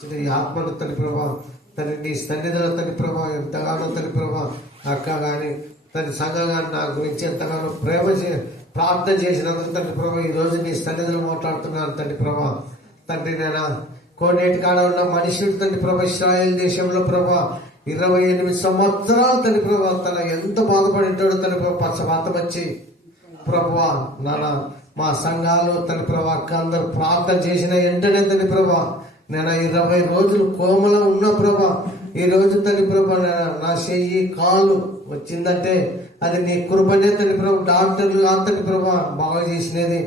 ఈ ఆత్మను తల్లి ప్రభా తల్లి నీ సన్నిధిలో తల్లి ప్రభా ఎంతగానో తల్లి ప్రభా అక్క కానీ తల్లి సంఘం కానీ నా గురించి ఎంతగానో ప్రార్థన చేసినందుకు తండ్రి ప్రభా ఈ రోజు నీ సన్నిధిలో మాట్లాడుతున్నాను తండ్రి ప్రభా. తండ్రి నేను కోనేటి కాడ ఉన్న మనుషుడు తండ్రి ప్రభా ఇశ్రాయేల్ దేశంలో ప్రభా 28 సంవత్సరాలు తండ్రి ప్రభా తన ఎంత బాధపడేటాడో తండ్రి ప్రభా పక్షపాతం వచ్చి ప్రభా నాన్న మా సంఘాలు తండ్రి ప్రభా అక్క అందరూ ప్రార్థన చేసిన వెంటనే తండ్రి ప్రభా నేను 20 రోజులు కోమలో ఉన్న ప్రభా ఈ రోజు తండ్రి ప్రభా నా చెయ్యి కాలు వచ్చిందంటే అది నీ కృపనే తండ్రి ప్రభా. డాక్టర్లు తండ్రి ప్రభా బాగా చేసినది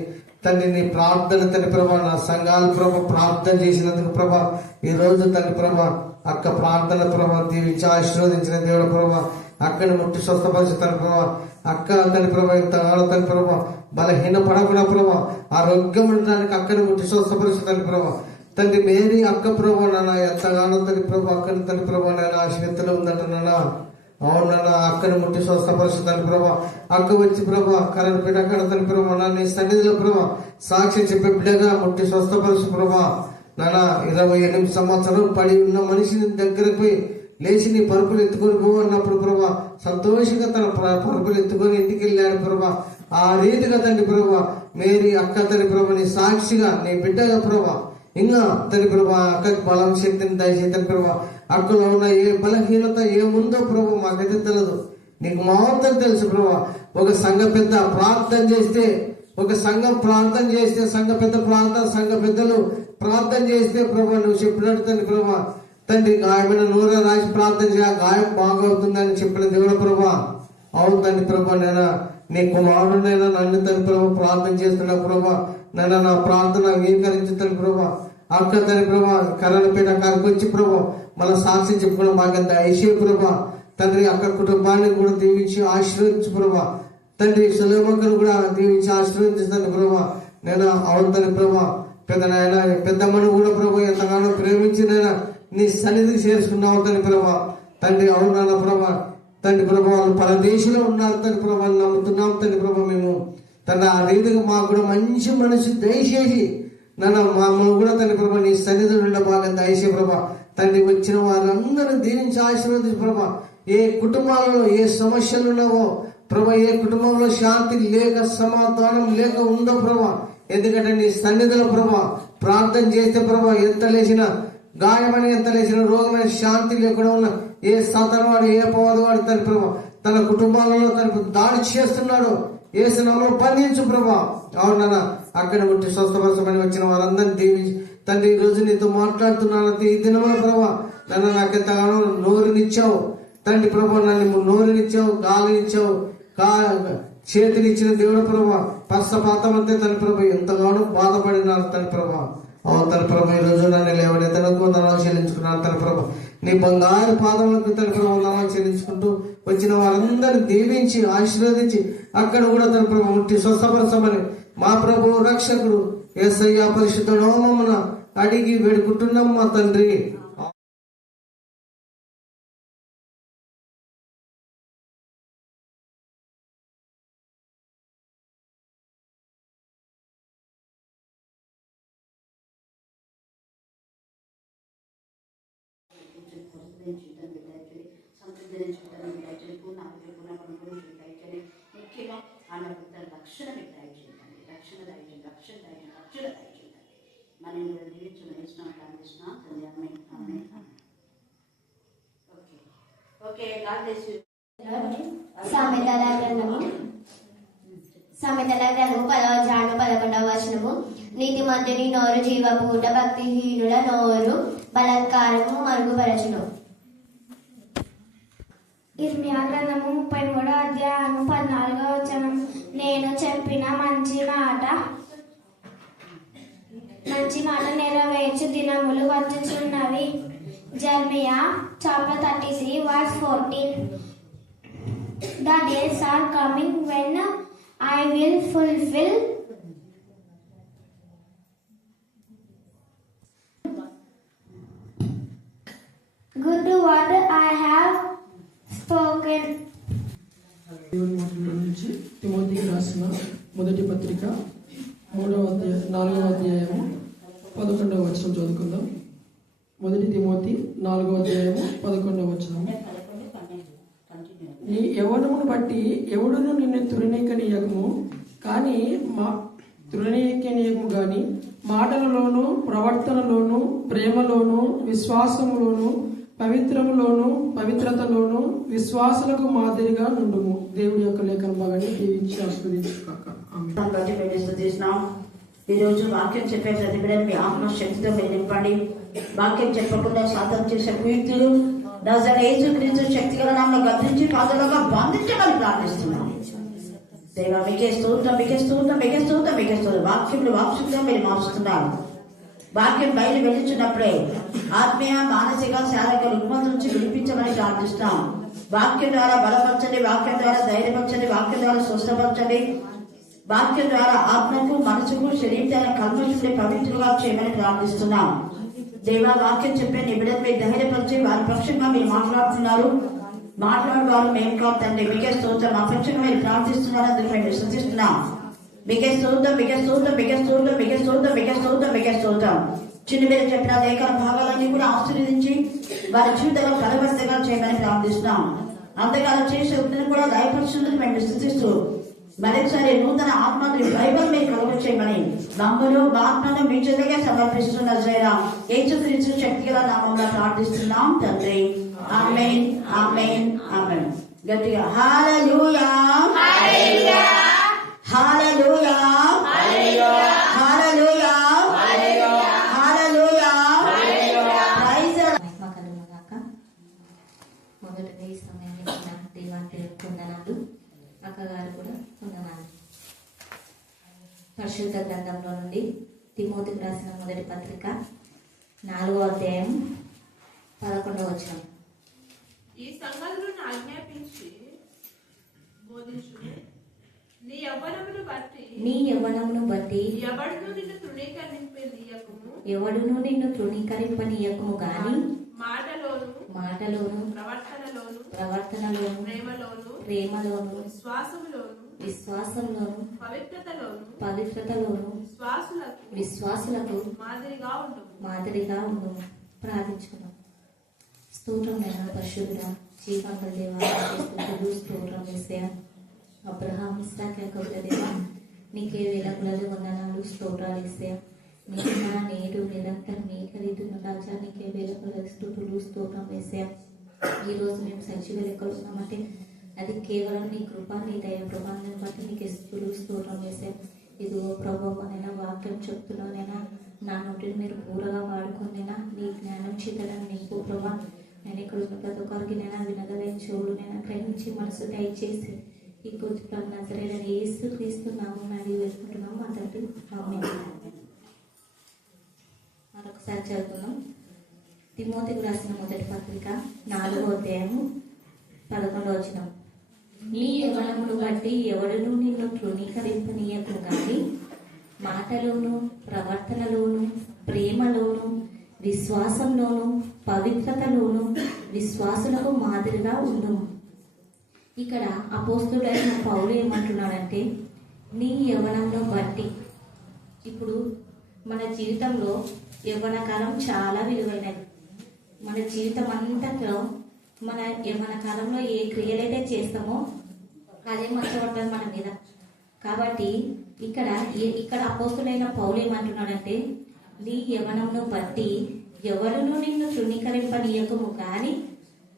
తండ్రి నీ ప్రార్థన తండ్రి ప్రభా నా సంఘాలు ప్రభా ప్రార్థన చేసినందుకు ప్రభా ఈ రోజు తండ్రి ప్రభా అక్క ప్రార్థన ప్రభా దీవించి ఆశీర్వదించిన దేవుడు ప్రభా అక్కని ముట్టి స్వస్థపరిచిన ప్రభా అక్క తండ్రి ప్రభా ఇంతగానో తండ్రి ప్రభా బలహీన పడకుండా ప్రభా ఆరోగ్యం ఉండడానికి అక్కని ముట్టి స్వస్థపరిచిన తండ్రి ప్రభా తండ్రి మేరీ అక్క ప్రభా నాన్న ఎంతగానో తండ్రి ప్రభా అక్కని తండ్రి ప్రభా నేను ఆశీర్వదిలో ఉందంట నాన్న. అవునన్నా అక్కని ముట్టి స్వస్థపరిచిన తండ్రి ప్రభా అక్క వచ్చి ప్రభా కరెంట్ బిడ్డ అక్కడ తండ్రి ప్రభా నా నీ సన్నిధిలో ప్రభా సాక్షి చెప్పే బిడ్డగా ముట్టి స్వస్థపరిచి ప్రభా నాన్న 28 సంవత్సరాలు పడి ఉన్న మనిషిని దగ్గరకు పోయి లేచి నీ పరుపులు ఎత్తుకొని పో అన్నప్పుడు ప్రభా సంతోషంగా తన పరుపులు ఎత్తుకొని ఇంటికి వెళ్ళాడు ప్రభా. ఆ రీతిగా తండ్రి ప్రభా మేరీ అక్క తండ్రి ప్రభా నీ సాక్షిగా నీ బిడ్డగా ప్రభా ఇంకా తండ్రి ప్రభా అక్కకి బలం శక్తిని దయచేసి తండ్రి ప్రభా అక్కలో ఉన్న ఏ బలహీనత ఏముందో ప్రభా మాకైతే తెలియదు, నీకు మాత్రం తెలుసు ప్రభా. ఒక సంఘ పెద్ద ప్రార్థన చేస్తే ఒక సంఘం ప్రార్థన చేస్తే సంఘ పెద్దలు ప్రార్థన చేస్తే ప్రభా నువ్వు చెప్పినట్టు తండ్రి ప్రభా తండ్రి గాయమైన నూనె రాసి ప్రార్థన చేయ గాయం బాగవుతుందని చెప్పిన దేవుడు ప్రభా. అవును తండ్రి ప్రభా నేను నీ కుమారుడైనా నన్ను తండ్రి ప్రభా ప్రార్థన చేస్తున్నా ప్రభా నన్ను నా ప్రార్థన అంగీకరించు తండ్రి ప్రభా. అక్క తండ్రి ప్రభా కరణపేట కాడికి వచ్చి ప్రభా మన సాక్షి చెప్పుకోవడం మాకంత ఐశ్వర్య ప్రభా తండ్రి అక్క కుటుంబాన్ని కూడా దీవించి ఆశీర్వదించు ప్రభా తండ్రి సులేమక్కను కూడా దీవించి ఆశీర్వదించండి ప్రభా. నేను అవును తండ్రి ప్రభా పెద్దమ్మను కూడా ప్రభా ఎంతగానో ప్రేమించినైనా నీ సన్నిధికి చేర్చుకున్నావు తండ్రి ప్రభా తండ్రి అవును నాన్న ప్రభా తండ్రి ప్రభా వాళ్ళు పరదేశంలో ఉన్నారు తండ్రి ప్రభా నమ్ముతున్నాం తండ్రి ప్రభా మేము తండ్రి ఆ రీతిగా మాకు కూడా మంచి మనసు దయచేసి నన్ను మమ్మల్ని కూడా తండ్రి ప్రభా నీ సన్నిధిలో ఉండే బాగా దయచేసి ప్రభా తండ్రి వచ్చిన వాళ్ళందరూ దీవించి ఆశీర్వదించు ప్రభా. ఏ కుటుంబాలలో ఏ సమస్యలు ఉన్నావో ప్రభా ఏ కుటుంబంలో శాంతి లేక సమాధానం లేక ఉందో ప్రభా ఎందుకంటే నీ సన్నిధిలో ప్రభా ప్రార్థన చేస్తే ప్రభా ఎంత లేచిన గాయమని ఎంత లేచిన రోగమైన శాంతి లేకుండా ఉన్న ఏ సాతానువాడు ఏ అపవాదివాడు తండ్రి ప్రభా తన కుటుంబాలలో తన దాడి చేస్తున్నాడు ఏసునామములో బంధించు ప్రభా. అవునా అక్కడ ఉంటే స్వస్థపరచమని వచ్చిన వారందరినీ దీవించి తండ్రి ఈ రోజు నీతో మాట్లాడుతున్నాను ఈ దినముల ప్రభా నన్ను నాకు ఎంతగానో నోరునిచ్చావు తండ్రి ప్రభా నన్ను నోరునిచ్చావు గాలినిచ్చావు చేతినిచ్చిన దేవుడు ప్రభా పక్షపాతం అంతే తండ్రి ప్రభా ఎంతగానో బాధపడినారు తండ్రి ప్రభా. అవును తండ్రి ప్రభా ఈ రోజు నన్ను లేవనెత్తలకు వందనాలు చెల్లించుకున్నాను తండ్రి ప్రభా నీ బంగారు పాదములకు తండ్రి ప్రభా వందనాలు చెల్లించుకుంటూ వచ్చిన వారందరినీ దీవించి ఆశీర్వదించి అక్కడ కూడా తండ్రి ప్రభా ముట్టి స్వస్థపరచమని మా ప్రభు రక్షకుడు యేసయ్య పరిశుద్ధ నామమున అడిగి వేడుకుంటున్నాం మా తండ్రి. ముఖ్యంగా ఆమె రక్షణ రక్షణ మనం దీవించిన ప్రార్థిస్తున్నాం తండ్రి. ఓకే సామెతల గ్రంథము 10వ వచనము నీతిమంతుని నోరు జీవపు ఊట భక్తిహీనుల నోరు బలాత్కారము మరుగుపరచును. ఇర్మియా గ్రంథము 33వ అధ్యాయము 14వ వచనం నేను చెప్పిన మంచి మాట నెరవేర్చు దినములు వచ్చుచున్నవి. Jeremiah chapter 33 verse 14. The days are coming when I will fulfill good what I have spoken. తిమోతికి రాసిన మొదటి పత్రిక 4వ అధ్యాయము 11వ వచనం చదువుకుందాం. మొదటి తిమోతి 4వ అధ్యాయము 11వ వచనం. 11, 12 కంటిన్యూ. నీ యవ్వనమును బట్టి ఎవడును నిన్ను తృణీకనీయకము కానీ తృణీకనీయకము గాని మాటలలోను ప్రవర్తనలోను ప్రేమలోను విశ్వాసములోను పవిత్రములోను పవిత్రతలోను విశ్వాసులకు మాదిరిగా నుండుము. దేవుడి యొక్క లేఖన భాగాన్ని దీవించి ఆస్వాదించుగాక. ఆమేన్. దాన్ని బట్టి మేము స్తుతిస్తున్నాం. ఈ రోజు వాక్యం చెప్పే ప్రతి బిడ్డను మీ ఆత్మశక్తితో మీరు నింపండి. వాక్యం చెప్పకుండా సాధన చేసే కీర్తులు యేసుక్రీస్తు శక్తి గల నామములో గద్దించి పాదాలుగా బంధించమని ప్రార్థిస్తున్నాం. దేవా మీకే స్తోత్రం, మీకే స్తోత్రం, మీకే స్తోత్రం, మీకే స్తోత్రం. వాక్యంలో వాక్యంగా మీరు మార్చుతున్నారు. వాక్యం బయలు వెళ్ళుచున్నప్పుడే ఆత్మీయ మానసిక శారీరక రుగ్మత నుంచి విడిపించమని ప్రార్థిస్తున్నాం. వాక్యం ద్వారా బలపరచండి, వాక్యం ద్వారా ధైర్యపరచండి, వాక్యం ద్వారా స్వస్థపరచండి, వాక్యం ద్వారా ఆత్మకు మనసుకు శరీరాన్ని కల్మషుని పవిత్రంగా చేయమని ప్రార్థిస్తున్నాం. దేవా వాక్యం చెప్పే నీ బిడ్డలు మీరు ధైర్యపరిచి వారి పక్షంగా మీరు మాట్లాడుతున్నారు. మాట్లాడేవారు మేము కాదు తండ్రి. మీకే స్తోత్రం. మా పక్షంగా మీరు ప్రార్థిస్తున్నారు. అందుకు మేము స్తుతిస్తున్నాం. మీకే స్తోత్రం, మీకే స్తోత్రం, మీకే స్తోత్రం, మీకే స్తోత్రం, మీకే స్తోత్రం, మీకే స్తోత్రం. చిన్న మీరు చెప్పిన లేఖన భాగాలన్నీ కూడా ఆశీర్వదించి వారి జీవితంలో ఫలభరితంగా చేయమని ప్రార్థిస్తున్నాం. అంతకాలం చేసే వృత్తిని కూడా దయపరుచుందని మేము స్తుతిస్తూ మరొకసారి నూతన ఆత్మని బైబిల్ మీరు కలుగ చేయమని నమ్ములు ఆత్మను మీ చేతగా సమర్పిస్తున్న యేసుక్రీస్తు శక్తి గల నామములో ప్రార్థిస్తున్నాం తండ్రి. ఆమేన్, ఆమేన్, ఆమేన్. గట్టిగా హల్లెలూయా, హల్లెలూయా, హల్లెలూయా, హల్లెలూయా, హల్లెలూయా, హల్లెలూయా. ప్రైజ్ మహిమ కలుగుగాక. మొదటగా ఈ సమయం ఇచ్చిన దేవానికి వందనాలు. అక్కగారు కూడా వందనాలు. పరిశుద్ధ గ్రంథంలో నుండి తిమోతికి రాసిన మొదటి పత్రిక 4వ అధ్యాయం 11వ వచనం. ఈ సంగతులను ఆజ్ఞాపించి బోధించుము. నీ యవ్వనమును బట్టి ఎవడును నిన్ను తృణీకరింపనీయకుము గాని మాటలోను ప్రవర్తనలోను ప్రేమలోను విశ్వాసంలోను పవిత్రతలోను విశ్వాసులకు మాదిరిగా ఉండుము. ప్రార్థించుకున్నాం. స్తోత్రం నైనా పరిశుద్ధుడా జీవంగల దేవాలయ స్తోత్రం వేసా. అబ్రహాం ఇస్సాక్ యాకోబుల దేవా నీకే వేలకులలో వందనాలు స్తోత్రాలు వేసా. నీకు నా నేడు నిరంతరం నీ ఖరీదున్న రాజా నీకే వేలకుల స్తుతులు స్తోత్రం వేసా. ఈరోజు మేము సజీవ లెక్కలు ఉన్నామంటే అది కేవలం నీ కృప నీ దయ ప్రభావాన్ని బట్టి నీకు స్తుతులు స్తోత్రం వేసా. ఇదిగో ప్రభావనైనా వాక్యం చెప్తున్నానైనా నా నోటిని మీరు పూరగా వాడుకునేనా నీ జ్ఞానం చేతలను నింపు ప్రభా. నేను ఇక్కడ ఉన్న ప్రతి ఒక్కరికి నేను వినగలిగిన చెవులు నేను గ్రహించి మనసు దయచేసి ఈ కొద్ది నజరైన యేసు క్రీస్తు నామమున అడిగి వేడుకుంటున్నాము మా తండ్రి. ఆమేన్. మరొకసారి చదువుతున్నాం. తిమోతికి రాసిన మొదటి పత్రిక 4వ అధ్యాయము 11వ వచనం. నీ యవ్వనమును బట్టి ఎవడును నిన్ను తృణీకరింపనీయకు కానీ మాటలోను ప్రవర్తనలోను ప్రేమలోను విశ్వాసంలోను పవిత్రతలోను విశ్వాసులకు మాదిరిగా ఉండుము. ఇక్కడ అపోస్తుడైన పౌలు ఏమంటున్నాడంటే నీ యవ్వనంను బట్టి. ఇప్పుడు మన జీవితంలో యవ్వన కాలం చాలా విలువైనది. మన జీవితం అంతట్లో మన యవ్వన కాలంలో ఏ క్రియలైతే చేస్తామో అదే మంచబడుతుంది మన మీద. కాబట్టి ఇక్కడ అపోస్తుడైన పౌలు ఏమంటున్నాడంటే నీ యవ్వనంను బట్టి ఎవరును నిన్ను తృణీకరింపనీయకము కానీ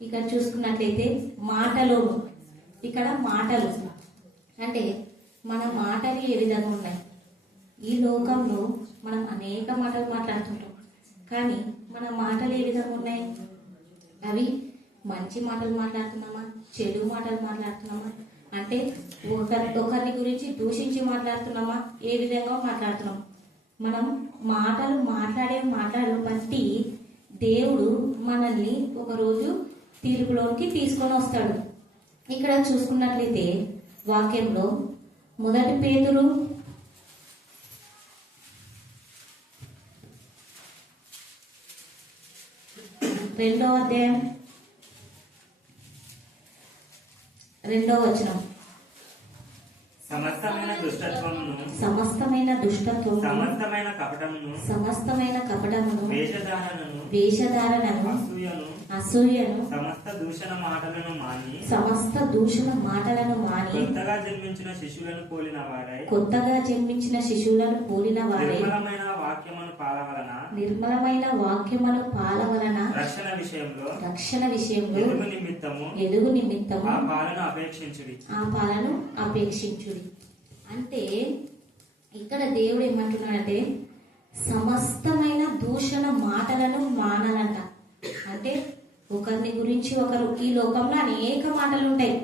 ఇక్కడ చూసుకున్నట్లయితే మాటలోను. ఇక్కడ మాటలు అంటే మన మాటలు ఏ విధంగా ఉన్నాయి. ఈ లోకంలో మనం అనేక మాటలు మాట్లాడుతుంటాం కానీ మన మాటలు ఏ విధంగా ఉన్నాయి. అవి మంచి మాటలు మాట్లాడుతున్నామా చెడు మాటలు మాట్లాడుతున్నామా అంటే ఒకరిని గురించి దూషించి మాట్లాడుతున్నామా ఏ విధంగా మాట్లాడుతున్నాం. మనం మాటలు బట్టి దేవుడు మనల్ని ఒకరోజు తీర్పులోకి తీసుకొని వస్తాడు. ఇక్కడ చూసుకున్నట్లయితే వాక్యంలో 1 పేతురు 2వ అధ్యాయం 2వ వచనం. సమస్తమైన దుష్టత్వమును సమస్తమైన దుష్టత్వము సమస్తమైన కపటమును సమస్తమైన కపటమును వేషధారణను వేషధారణను అసూయను అసూయను సమస్త దూషణ మాటలను మాని సమస్త దూషణ మాటలను మాని కొత్తగా జన్మించిన శిశువులను పోలిన వారై కొత్తగా జన్మించిన శిశువులను పోలిన వారై నిర్మలమైన వాక్యమును పాలవలన నిర్మలమైన వాక్యమును పాలవలన రక్షణ విషయంలో ఎలుగు నిమిత్తము ఆ పాలను అపేక్షించుడి. అంటే ఇక్కడ దేవుడు ఏమంటున్నాడంటే సమస్తమైన దూషణ మాటలను మానాలంట. అంటే ఒకరిని గురించి ఒకరు, ఈ లోకంలో అనేక మాటలు ఉంటాయి.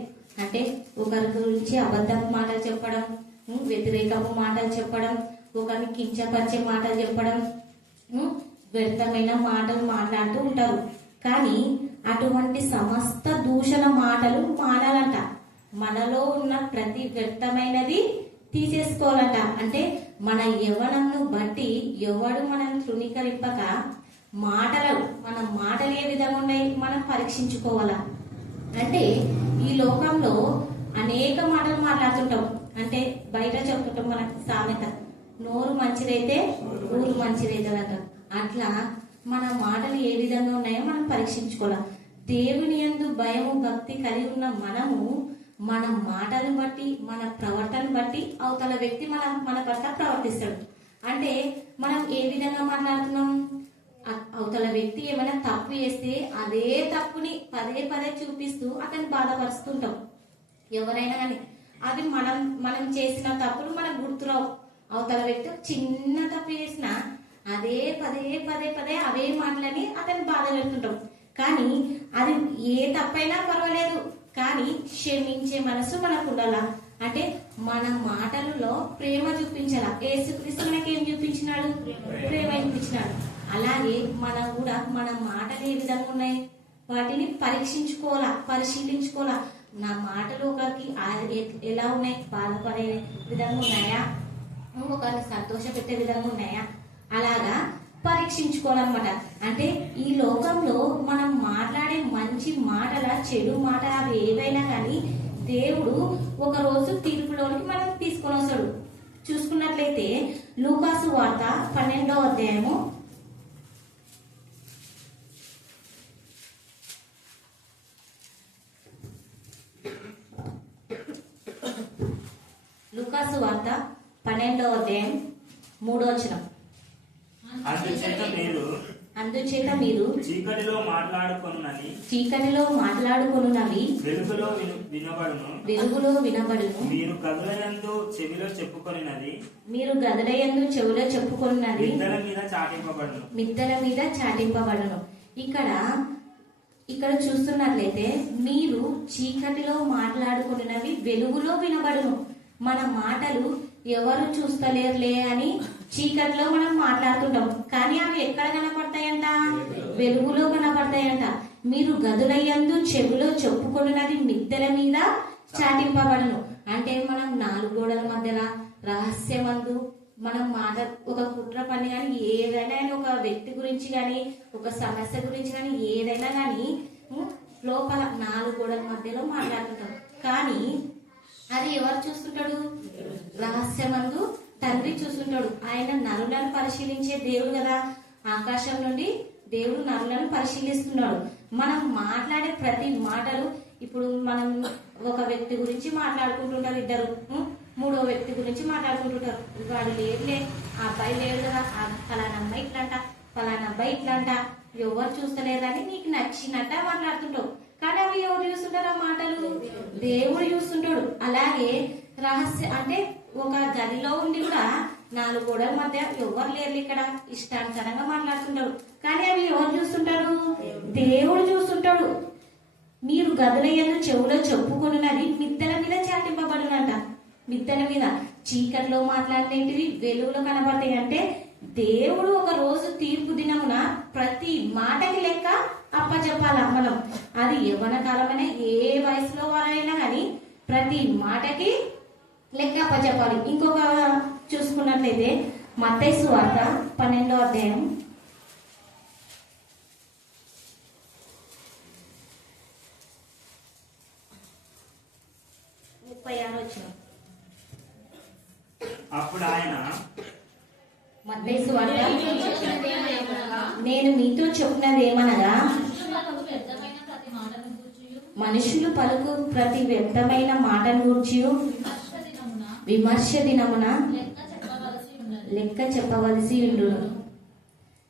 అంటే ఒకరి గురించి అబద్ధపు మాటలు చెప్పడం, వ్యతిరేకపు మాటలు చెప్పడం, ఒకరిని కించపరిచే మాటలు చెప్పడం, వ్యర్థమైన మాటలు మాట్లాడుతూ ఉంటారు. కానీ అటువంటి సమస్త దూషణ మాటలు మానాలంట. మనలో ఉన్న ప్రతి వ్యర్థమైనది తీసేసుకోవాలంట. అంటే మన యవ్వనంను బట్టి ఎవడు మనం తృణీకరింపక మన మాటలు ఏ విధంగా ఉన్నాయి మనం పరీక్షించుకోవాలా. అంటే ఈ లోకంలో అనేక మాటలు మాట్లాడుతుంటాం. అంటే బయట చెప్తుంటాం మనకి సామెత, నోరు మంచిదైతే ఊరు మంచిదైతుందంట. అట్లా మన మాటలు ఏ విధంగా ఉన్నాయో మనం పరీక్షించుకోవాలి. దేవుని యందు భయము భక్తి కలిగి ఉన్న మనము మన మాటలను బట్టి మన ప్రవర్తన బట్టి అవతల వ్యక్తి మన పట్ల ప్రవర్తిస్తాడు. అంటే మనం ఏ విధంగా మాట్లాడుతున్నాం, అవతల వ్యక్తి ఏమైనా తప్పు చేస్తే అదే తప్పుని పదే పదే చూపిస్తూ అతన్ని బాధపరుస్తుంటాం. ఎవరైనా కానీ అది మనం చేసిన తప్పులు మనకు గుర్తురావు. అవతల వ్యక్తి చిన్న తప్పు చేసినా అదే పదే అవే మాటలని అతన్ని బాధ పెడుతుంటాం. కానీ అది ఏ తప్పైనా పర్వాలేదు, కానీ క్షమించే మనసు మనకు ఉండాలా. అంటే మన మాటలలో ప్రేమ చూపించాలా. యేసుక్రీస్తు మనకేం చూపించినాడు? ప్రేమ చూపించినాడు. అలాగే మనం కూడా మన మాటలు ఏ విధంగా ఉన్నాయి వాటిని పరిశీలించుకోవాలా. నా మాటలు ఒకరికి ఎలా ఉన్నాయి, బాధపడే విధంగా ఉన్నాయా, ఒకరిని సంతోష పెట్టే విధంగా ఉన్నాయా, అలాగా పరీక్షించుకోవాలన్నమాట. అంటే ఈ లోకంలో మనం మాట్లాడే మంచి మాటల చెడు మాటల అవి ఏవైనా కానీ దేవుడు ఒక రోజు తీర్పులోనికి మనం తీసుకొని వస్తాడు. చూసుకున్నట్లయితే లూకాసు వార్త 12వ అధ్యాయము 3వ వచనం. అందుచేత మీరు చీకటిలో మాట్లాడుకొనున్నవి వెలుగులో వినబడును. మీరు గదులయందు చెవిలో చెప్పుకొనినది మిద్దెల మీద చాటింపబడును. ఇక్కడ చూస్తున్నట్లయితే మీరు చీకటిలో మాట్లాడుకున్నవి వెలుగులో వినబడును. మన మాటలు ఎవరు చూస్తలేరులే అని చీకటిలో మనం మాట్లాడుతుంటాం. కానీ అవి ఎక్కడ కనపడతాయంట? వెలుగులో కనపడతాయంట. మీరు గదులయందు చెవిలో చెప్పుకున్నది మిద్దెల మీద చాటింపబడను. అంటే మనం 4 గోడల మధ్యన రహస్యమందు మనం ఒక కుట్ర పని కానీ ఏదైనా ఒక వ్యక్తి గురించి కానీ ఒక సమస్య గురించి కానీ ఏదైనా కానీ లోపల 4 గోడల మధ్యలో మాట్లాడుతుంటాం. కానీ అది ఎవరు చూస్తుంటాడు? రహస్యమందు తండ్రి చూస్తుంటాడు. ఆయన నరులను పరిశీలించే దేవుడు కదా. ఆకాశం నుండి దేవుడు నరులను పరిశీలిస్తున్నాడు. మనం మాట్లాడే ప్రతి మాటలు, ఇప్పుడు మనం ఒక వ్యక్తి గురించి మాట్లాడుకుంటుంటారు, ఇద్దరు 3వ వ్యక్తి గురించి మాట్లాడుకుంటుంటారు. వాడు లేదులే, ఆ అబ్బాయి లేడు కదా, ఫలానా అమ్మాయి ఇట్లంట, ఫలానా అబ్బాయి ఇట్లంట, ఎవరు చూస్తలేదని నీకు నచ్చినట్ట మాట్లాడుతుంటావు. కానీ అవి ఎవరు చూస్తుంటారు? ఆ మాటలు దేవుడు చూస్తుంటాడు. అలాగే అంటే ఒక గదిలో ఉండి కూడా 4 గోడల మధ్య ఎవరు లేరు, ఇక్కడ ఇష్టానుసారంగా మాట్లాడుతుంటారు. కానీ అవి ఎవరు చూస్తుంటాడు? దేవుడు చూస్తుంటాడు. మీరు గదులయ్యను చెవులో చెప్పుకున్నది మిద్దెల మీద చాటింపబడునంట. మిద్దెల మీద చీకట్లో మాట్లాడేటివి వెలుగులో కనబడతాయి. అంటే దేవుడు ఒక రోజు తీర్పు దినమున ప్రతి మాటకి లెక్క అప్పచెప్పాల మనం. అది యవ్వన కాలమైనా ఏ వయసులో వారైనా కానీ ప్రతి మాటకి లెక్క అప్పచెప్పాలి. ఇంకొక చూసుకున్నట్లయితే మత్తయి సువార్త 12వ అధ్యాయం 36వ వచనం. అప్పుడు ఆయన మత్తయి సువార్త నేను మీతో చెప్పినది ఏమనగా మనుషులు పలుకు ప్రతి వ్యర్థమైన మాటను గూర్చి విమర్శ దినమున లెక్క చెప్పవలసి ఉండును.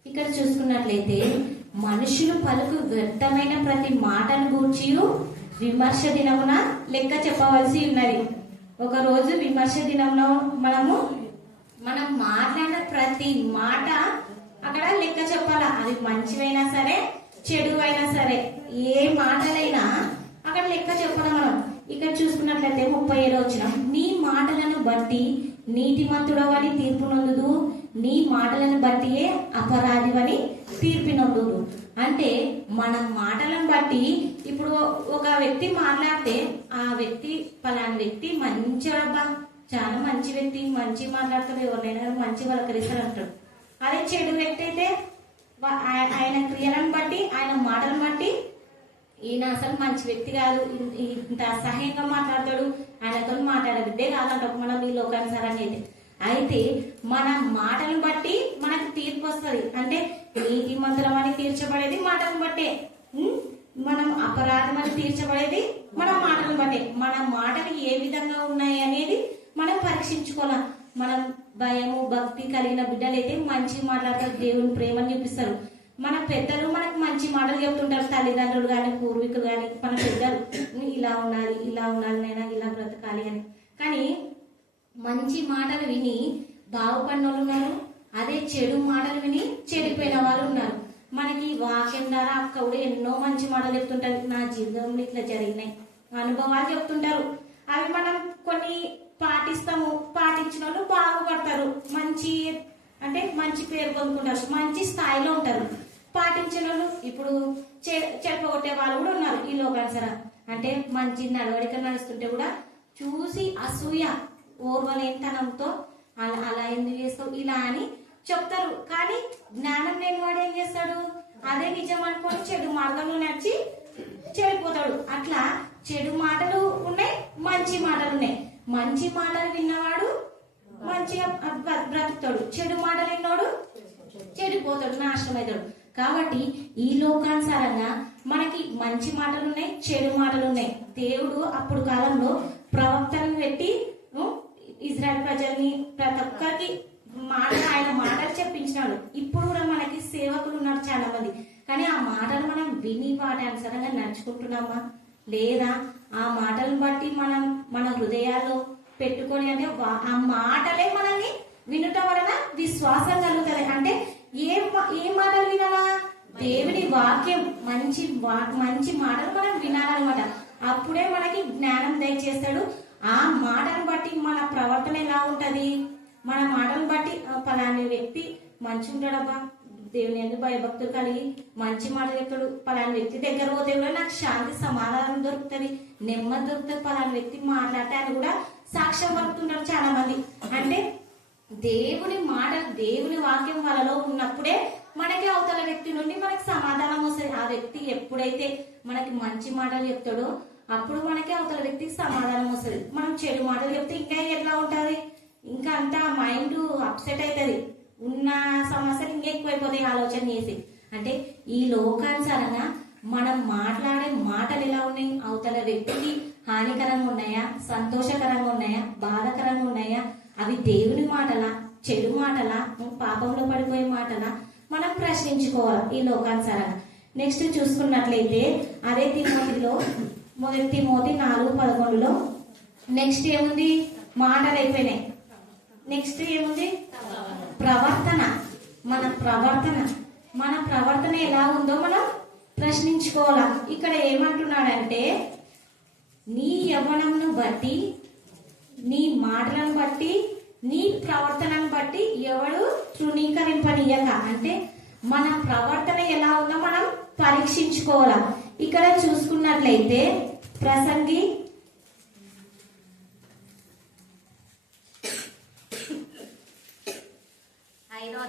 ఇక్కడ చూసుకున్నట్లయితే మనుషులు పలుకు వ్యర్థమైన ప్రతి మాటను గూర్చి విమర్శ దినమున లెక్క చెప్పవలసి ఉన్నది. ఒక రోజు విమర్శ దినంలో మనం మాట్లాడిన ప్రతి మాట అక్కడ లెక్క చెప్పాలా. అది మంచివైనా సరే చెడువైనా సరే ఏ మాటలైనా అక్కడ లెక్క చెప్పాలి మనం. ఇక్కడ చూసుకున్నట్లయితే 37వ వచనం, నీ మాటలను బట్టి నీతిమంతుడవని తీర్పు నొందుదు, నీ మాటలను బట్టియే అపరాధివని తీర్పు నొందుదు. అంటే మన మాటలను బట్టి ఇప్పుడు ఒక వ్యక్తి మాట్లాడితే ఆ వ్యక్తి పలాని వ్యక్తి మంచివాడబ్బా, చాలా మంచి వ్యక్తి, మంచి మాట్లాడతాడు, ఎవరినైనా మంచి పలకరిస్తాడు అంటాడు. అదే చెడు వ్యక్తి అయితే ఆయన క్రియలను బట్టి ఆయన మాటలను బట్టి ఈయన అసలు మంచి వ్యక్తి కాదు, ఇంత అసహ్యంగా మాట్లాడతాడు, ఆయనతో మాట్లాడబిడ్డే కాదంటాం మనం ఈ లోకానుసారంగా అయితే మన మాటలను బట్టి మనకు తీర్పు వస్తుంది. అంటే నీతి మంత్రం అని తీర్చబడేది మాటలను బట్టే, మనం అపరాధం అని తీర్చబడేది మన మాటలను బట్టే. మన మాటలు ఏ విధంగా ఉన్నాయి అనేది మనం పరీక్షించుకోవాలి. మనం భయము భక్తి కలిగిన బిడ్డలైతే మంచి మాట్లాడతారు, దేవుని ప్రేమను చూపిస్తారు. మన పెద్దలు మనకు మంచి మాటలు చెప్తుంటారు, తల్లిదండ్రులు కానీ పూర్వీకులు కానీ మన పెద్దలు ఇలా ఉండాలి, ఇలా ఉండాలి, నైనా ఇలా బ్రతకాలి అని. కానీ మంచి మాటలు విని బాగుపడిన వాళ్ళు ఉన్నారు, అదే చెడు మాటలు విని చెడిపోయిన వాళ్ళు ఉన్నారు. మనకి వాక్యం ద్వారా అక్క కూడా ఎన్నో మంచి మాటలు చెప్తుంటారు, నా జీవితంలో ఇట్లా జరిగినాయి అనుభవాలు చెప్తుంటారు. అవి మనం కొన్ని పాటిస్తాము, పాటించిన వాళ్ళు బాగుపడతారు, మంచి అంటే మంచి పేరు పొందుకుంటారు, మంచి స్థాయిలో ఉంటారు. పాటించిన వాళ్ళు ఇప్పుడు చెడగొట్టే వాళ్ళు కూడా ఉన్నారు ఈ లోకానుసారం. అంటే మంచి నడవడిక నడుస్తుంటే కూడా చూసి అసూయ ఓర్వలేనితనంతో అలా ఎందుకు చేస్తావు ఇలా అని చెప్తారు. కానీ జ్ఞానం లేని వాడు ఏం చేస్తాడు, అదే నిజం అనుకొని చెడు మార్గంలో నడిచి చెడిపోతాడు. అట్లా చెడు మాటలు ఉన్నాయి, మంచి మాటలు ఉన్నాయి. మంచి మాటలు విన్నవాడు మంచిగా బ్రతుకుతాడు, చెడు మాటలు విన్నోడు చెడిపోతాడు, నాశనం అవుతాడు. కాబట్టి ఈ లోకానుసారంగా మనకి మంచి మాటలు ఉన్నాయి, చెడు మాటలు ఉన్నాయి. దేవుడు అప్పుడు కాలంలో ప్రవక్తలను పెట్టి ఇజ్రాయెల్ ప్రజల్ని ప్రతి ఒక్కరికి ఆయన మాటలు చెప్పించినాడు. ఇప్పుడు కూడా మనకి సేవకులు ఉన్నారు చాలా మంది, కానీ ఆ మాటలు మనం విని వాటి అనుసారంగా నడుచుకుంటున్నామా లేదా? ఆ మాటలను బట్టి మనం మన హృదయాల్లో పెట్టుకొని, అంటే ఆ మాటలే మనల్ని వినుట వలన విశ్వాసం కలుగుతుంది. అంటే ఏ మాటలు వినాలా? దేవుని వాక్యం, మంచి మాటలు మనం వినాలన్నమాట. అప్పుడే మనకి జ్ఞానం దయచేస్తాడు. ఆ మాటను బట్టి మన ప్రవర్తన ఎలా ఉంటది, మన మాటను బట్టి పలాని వ్యక్తి మంచి ఉంటాడబ్బా, దేవుని ఎందుకు భయభక్తులు కలిగి మంచి మాట చెప్తాడు, పలాని వ్యక్తి దగ్గర పోతే కూడా నాకు శాంతి సమాధానం దొరుకుతుంది, నెమ్మది దొరుకుతుంది, పలాని వ్యక్తి మాట్లాడితే అని కూడా సాక్ష్యం పలుకుతుంటారు చాలా మంది. అంటే దేవుని మాట, దేవుని వాక్యం వాళ్ళలో ఉన్నప్పుడే మనకి అవతల వ్యక్తి నుండి మనకి సమాధానం వస్తుంది. ఆ వ్యక్తి ఎప్పుడైతే మనకి మంచి మాటలు చెప్తాడో అప్పుడు మనకి అవతల వ్యక్తికి సమాధానం వస్తుంది. మనం చెడు మాటలు చెప్తే ఇంకా ఎట్లా ఉంటుంది, ఇంకా అంతా మైండ్ అప్సెట్ అవుతుంది, ఉన్న సమస్యలు ఇంకా ఎక్కువైపోతాయి ఆలోచన చేసి. అంటే ఈ లోకానుసారంగా మనం మాట్లాడే మాటలు ఎలా ఉన్నాయి, అవతల వ్యక్తికి హానికరంగా ఉన్నాయా, సంతోషకరంగా ఉన్నాయా, బాధకరంగా ఉన్నాయా, అవి దేవుని మాటలా, చెడు మాటలా, పాపంలో పడిపోయే మాటలా, మనం ప్రశ్నించుకోవాలి ఈ లోకానుసారంగా. నెక్స్ట్ చూసుకున్నట్లయితే అదే తిమోతిలో 1 తిమోతి 4:11 నెక్స్ట్ ఏముంది, మాటలు అయిపోయినాయి. నెక్స్ట్ ఏముంది, ప్రవర్తన. మన ప్రవర్తన ఎలా ఉందో మనం ప్రశ్నించుకోవాలా. ఇక్కడ ఏమంటున్నాడంటే నీ యవ్వనమును బట్టి, నీ మాటలను బట్టి, నీ ప్రవర్తనను బట్టి ఎవడు తృణీకరింపనీయక. అంటే మన ప్రవర్తన ఎలా ఉందో మనం పరీక్షించుకోవాలా. ఇక్కడ చూసుకున్నట్లయితే ప్రసంగి 5వ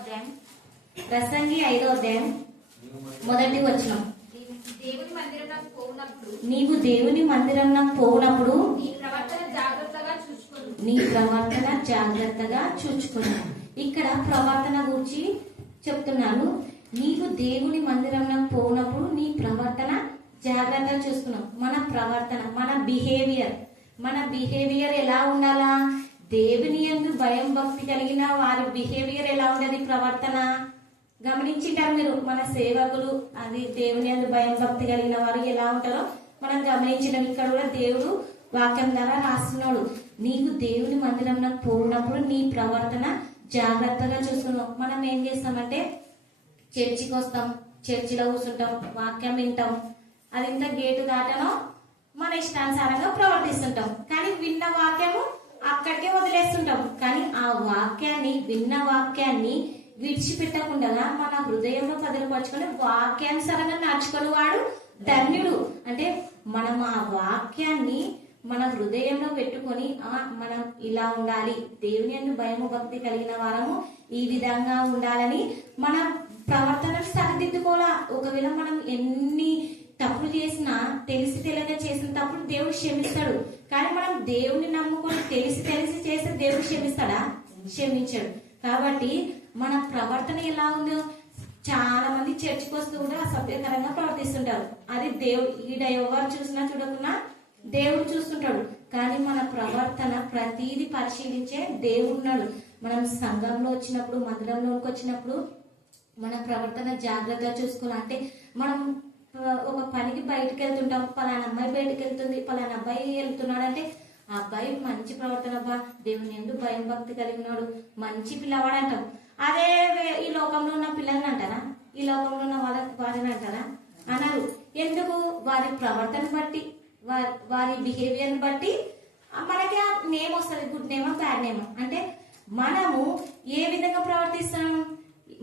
అధ్యాయం, మొదటి వచనం, నీవు దేవుని మందిరం పోవునప్పుడు నీ ప్రవర్తన జాగ్రత్తగా చూచుకును. ఇక్కడ ప్రవర్తన గురించి చెప్తున్నాను. నీవు దేవుని మందిరంలో పోనప్పుడు నీ ప్రవర్తన జాగ్రత్తగా చూసుకున్నావు. మన ప్రవర్తన, మన బిహేవియర్ ఎలా ఉండాలా? దేవుని యందు భయం భక్తి కలిగిన వారి బిహేవియర్ ఎలా ఉండదు? ప్రవర్తన గమనించింటారు మీరు. మన సేవకులు అది దేవుని యందు భయం భక్తి కలిగిన వారు ఎలా ఉంటారో మనం గమనించినాం. ఇక్కడ కూడా దేవుడు వాక్యం ద్వారా రాస్తున్నాడు. నీకు దేవుని మందిరంలో పోయినప్పుడు నీ ప్రవర్తన జాగ్రత్తగా చూసుకున్నావు. మనం ఏం చేస్తామంటే చర్చికి వస్తాం, చర్చిలో కూర్చుంటాం, వాక్యం వింటాం, అది ఇంత గేటు దాటనో మన ఇష్టానుసారంగా ప్రవర్తిస్తుంటాం. కానీ విన్న వాక్యము అక్కడికే వదిలేస్తుంటాం. కానీ ఆ వాక్యాన్ని, విన్న వాక్యాన్ని విడిచిపెట్టకుండా మన హృదయంలో భద్రపరచుకొని వాక్యానుసారంగా నడుచుకొని వాడు ధన్యుడు. అంటే మనం ఆ వాక్యాన్ని మన హృదయంలో పెట్టుకొని మనం ఇలా ఉండాలి, దేవుని యందు భయము భక్తి కలిగిన వారము ఈ విధంగా ఉండాలని మన ప్రవర్తనను సరిదిద్దుకోవాలా. ఒకవేళ మనం ఎన్ని తప్పులు చేసినా, తెలిసి తెలియక చేసిన తప్పుడు దేవుడు క్షమిస్తాడు. కానీ మనం దేవుని నమ్ముకొని తెలిసి చేస్తే దేవుడు క్షమిస్తాడా? క్షమించాడు. కాబట్టి మన ప్రవర్తన ఎలా ఉందో, చాలా మంది చర్చికి వస్తూ కూడా అసభ్యకరంగా ప్రవర్తిస్తుంటారు. అది దేవుడు ఈడ ఎవరు చూసినా చూడకున్నా దేవుడు చూస్తుంటాడు. కానీ మన ప్రవర్తన ప్రతిదీ పరిశీలించే దేవుడున్నాడు. మనం సంఘంలో వచ్చినప్పుడు, మందిరంలోకి వచ్చినప్పుడు మన ప్రవర్తన జాగ్రత్తగా చూసుకోవాలి. అంటే మనం ఒక పనికి బయటకు వెళ్తుంటాం, పలానా అమ్మాయి బయటకు వెళ్తుంది, పలానా అబ్బాయి వెళ్తున్నాడు అంటే ఆ అబ్బాయి మంచి ప్రవర్తన, అబ్బా దేవుని యందు భయం భక్తి కలిగినాడు, మంచి పిల్లవాడు అంటాం. అదే ఈ లోకంలో ఉన్న పిల్లల్ని అంటారా? ఈ లోకంలో ఉన్న వారిని అంటారా? అన్నారు. ఎందుకు? వారి ప్రవర్తన బట్టి, వారి బిహేవియర్ బట్టి మనకి ఆ నేమ్ వస్తుంది, గుడ్ నేమో బ్యాడ్ నేమో. అంటే మనము ఏ విధంగా ప్రవర్తిస్తాం?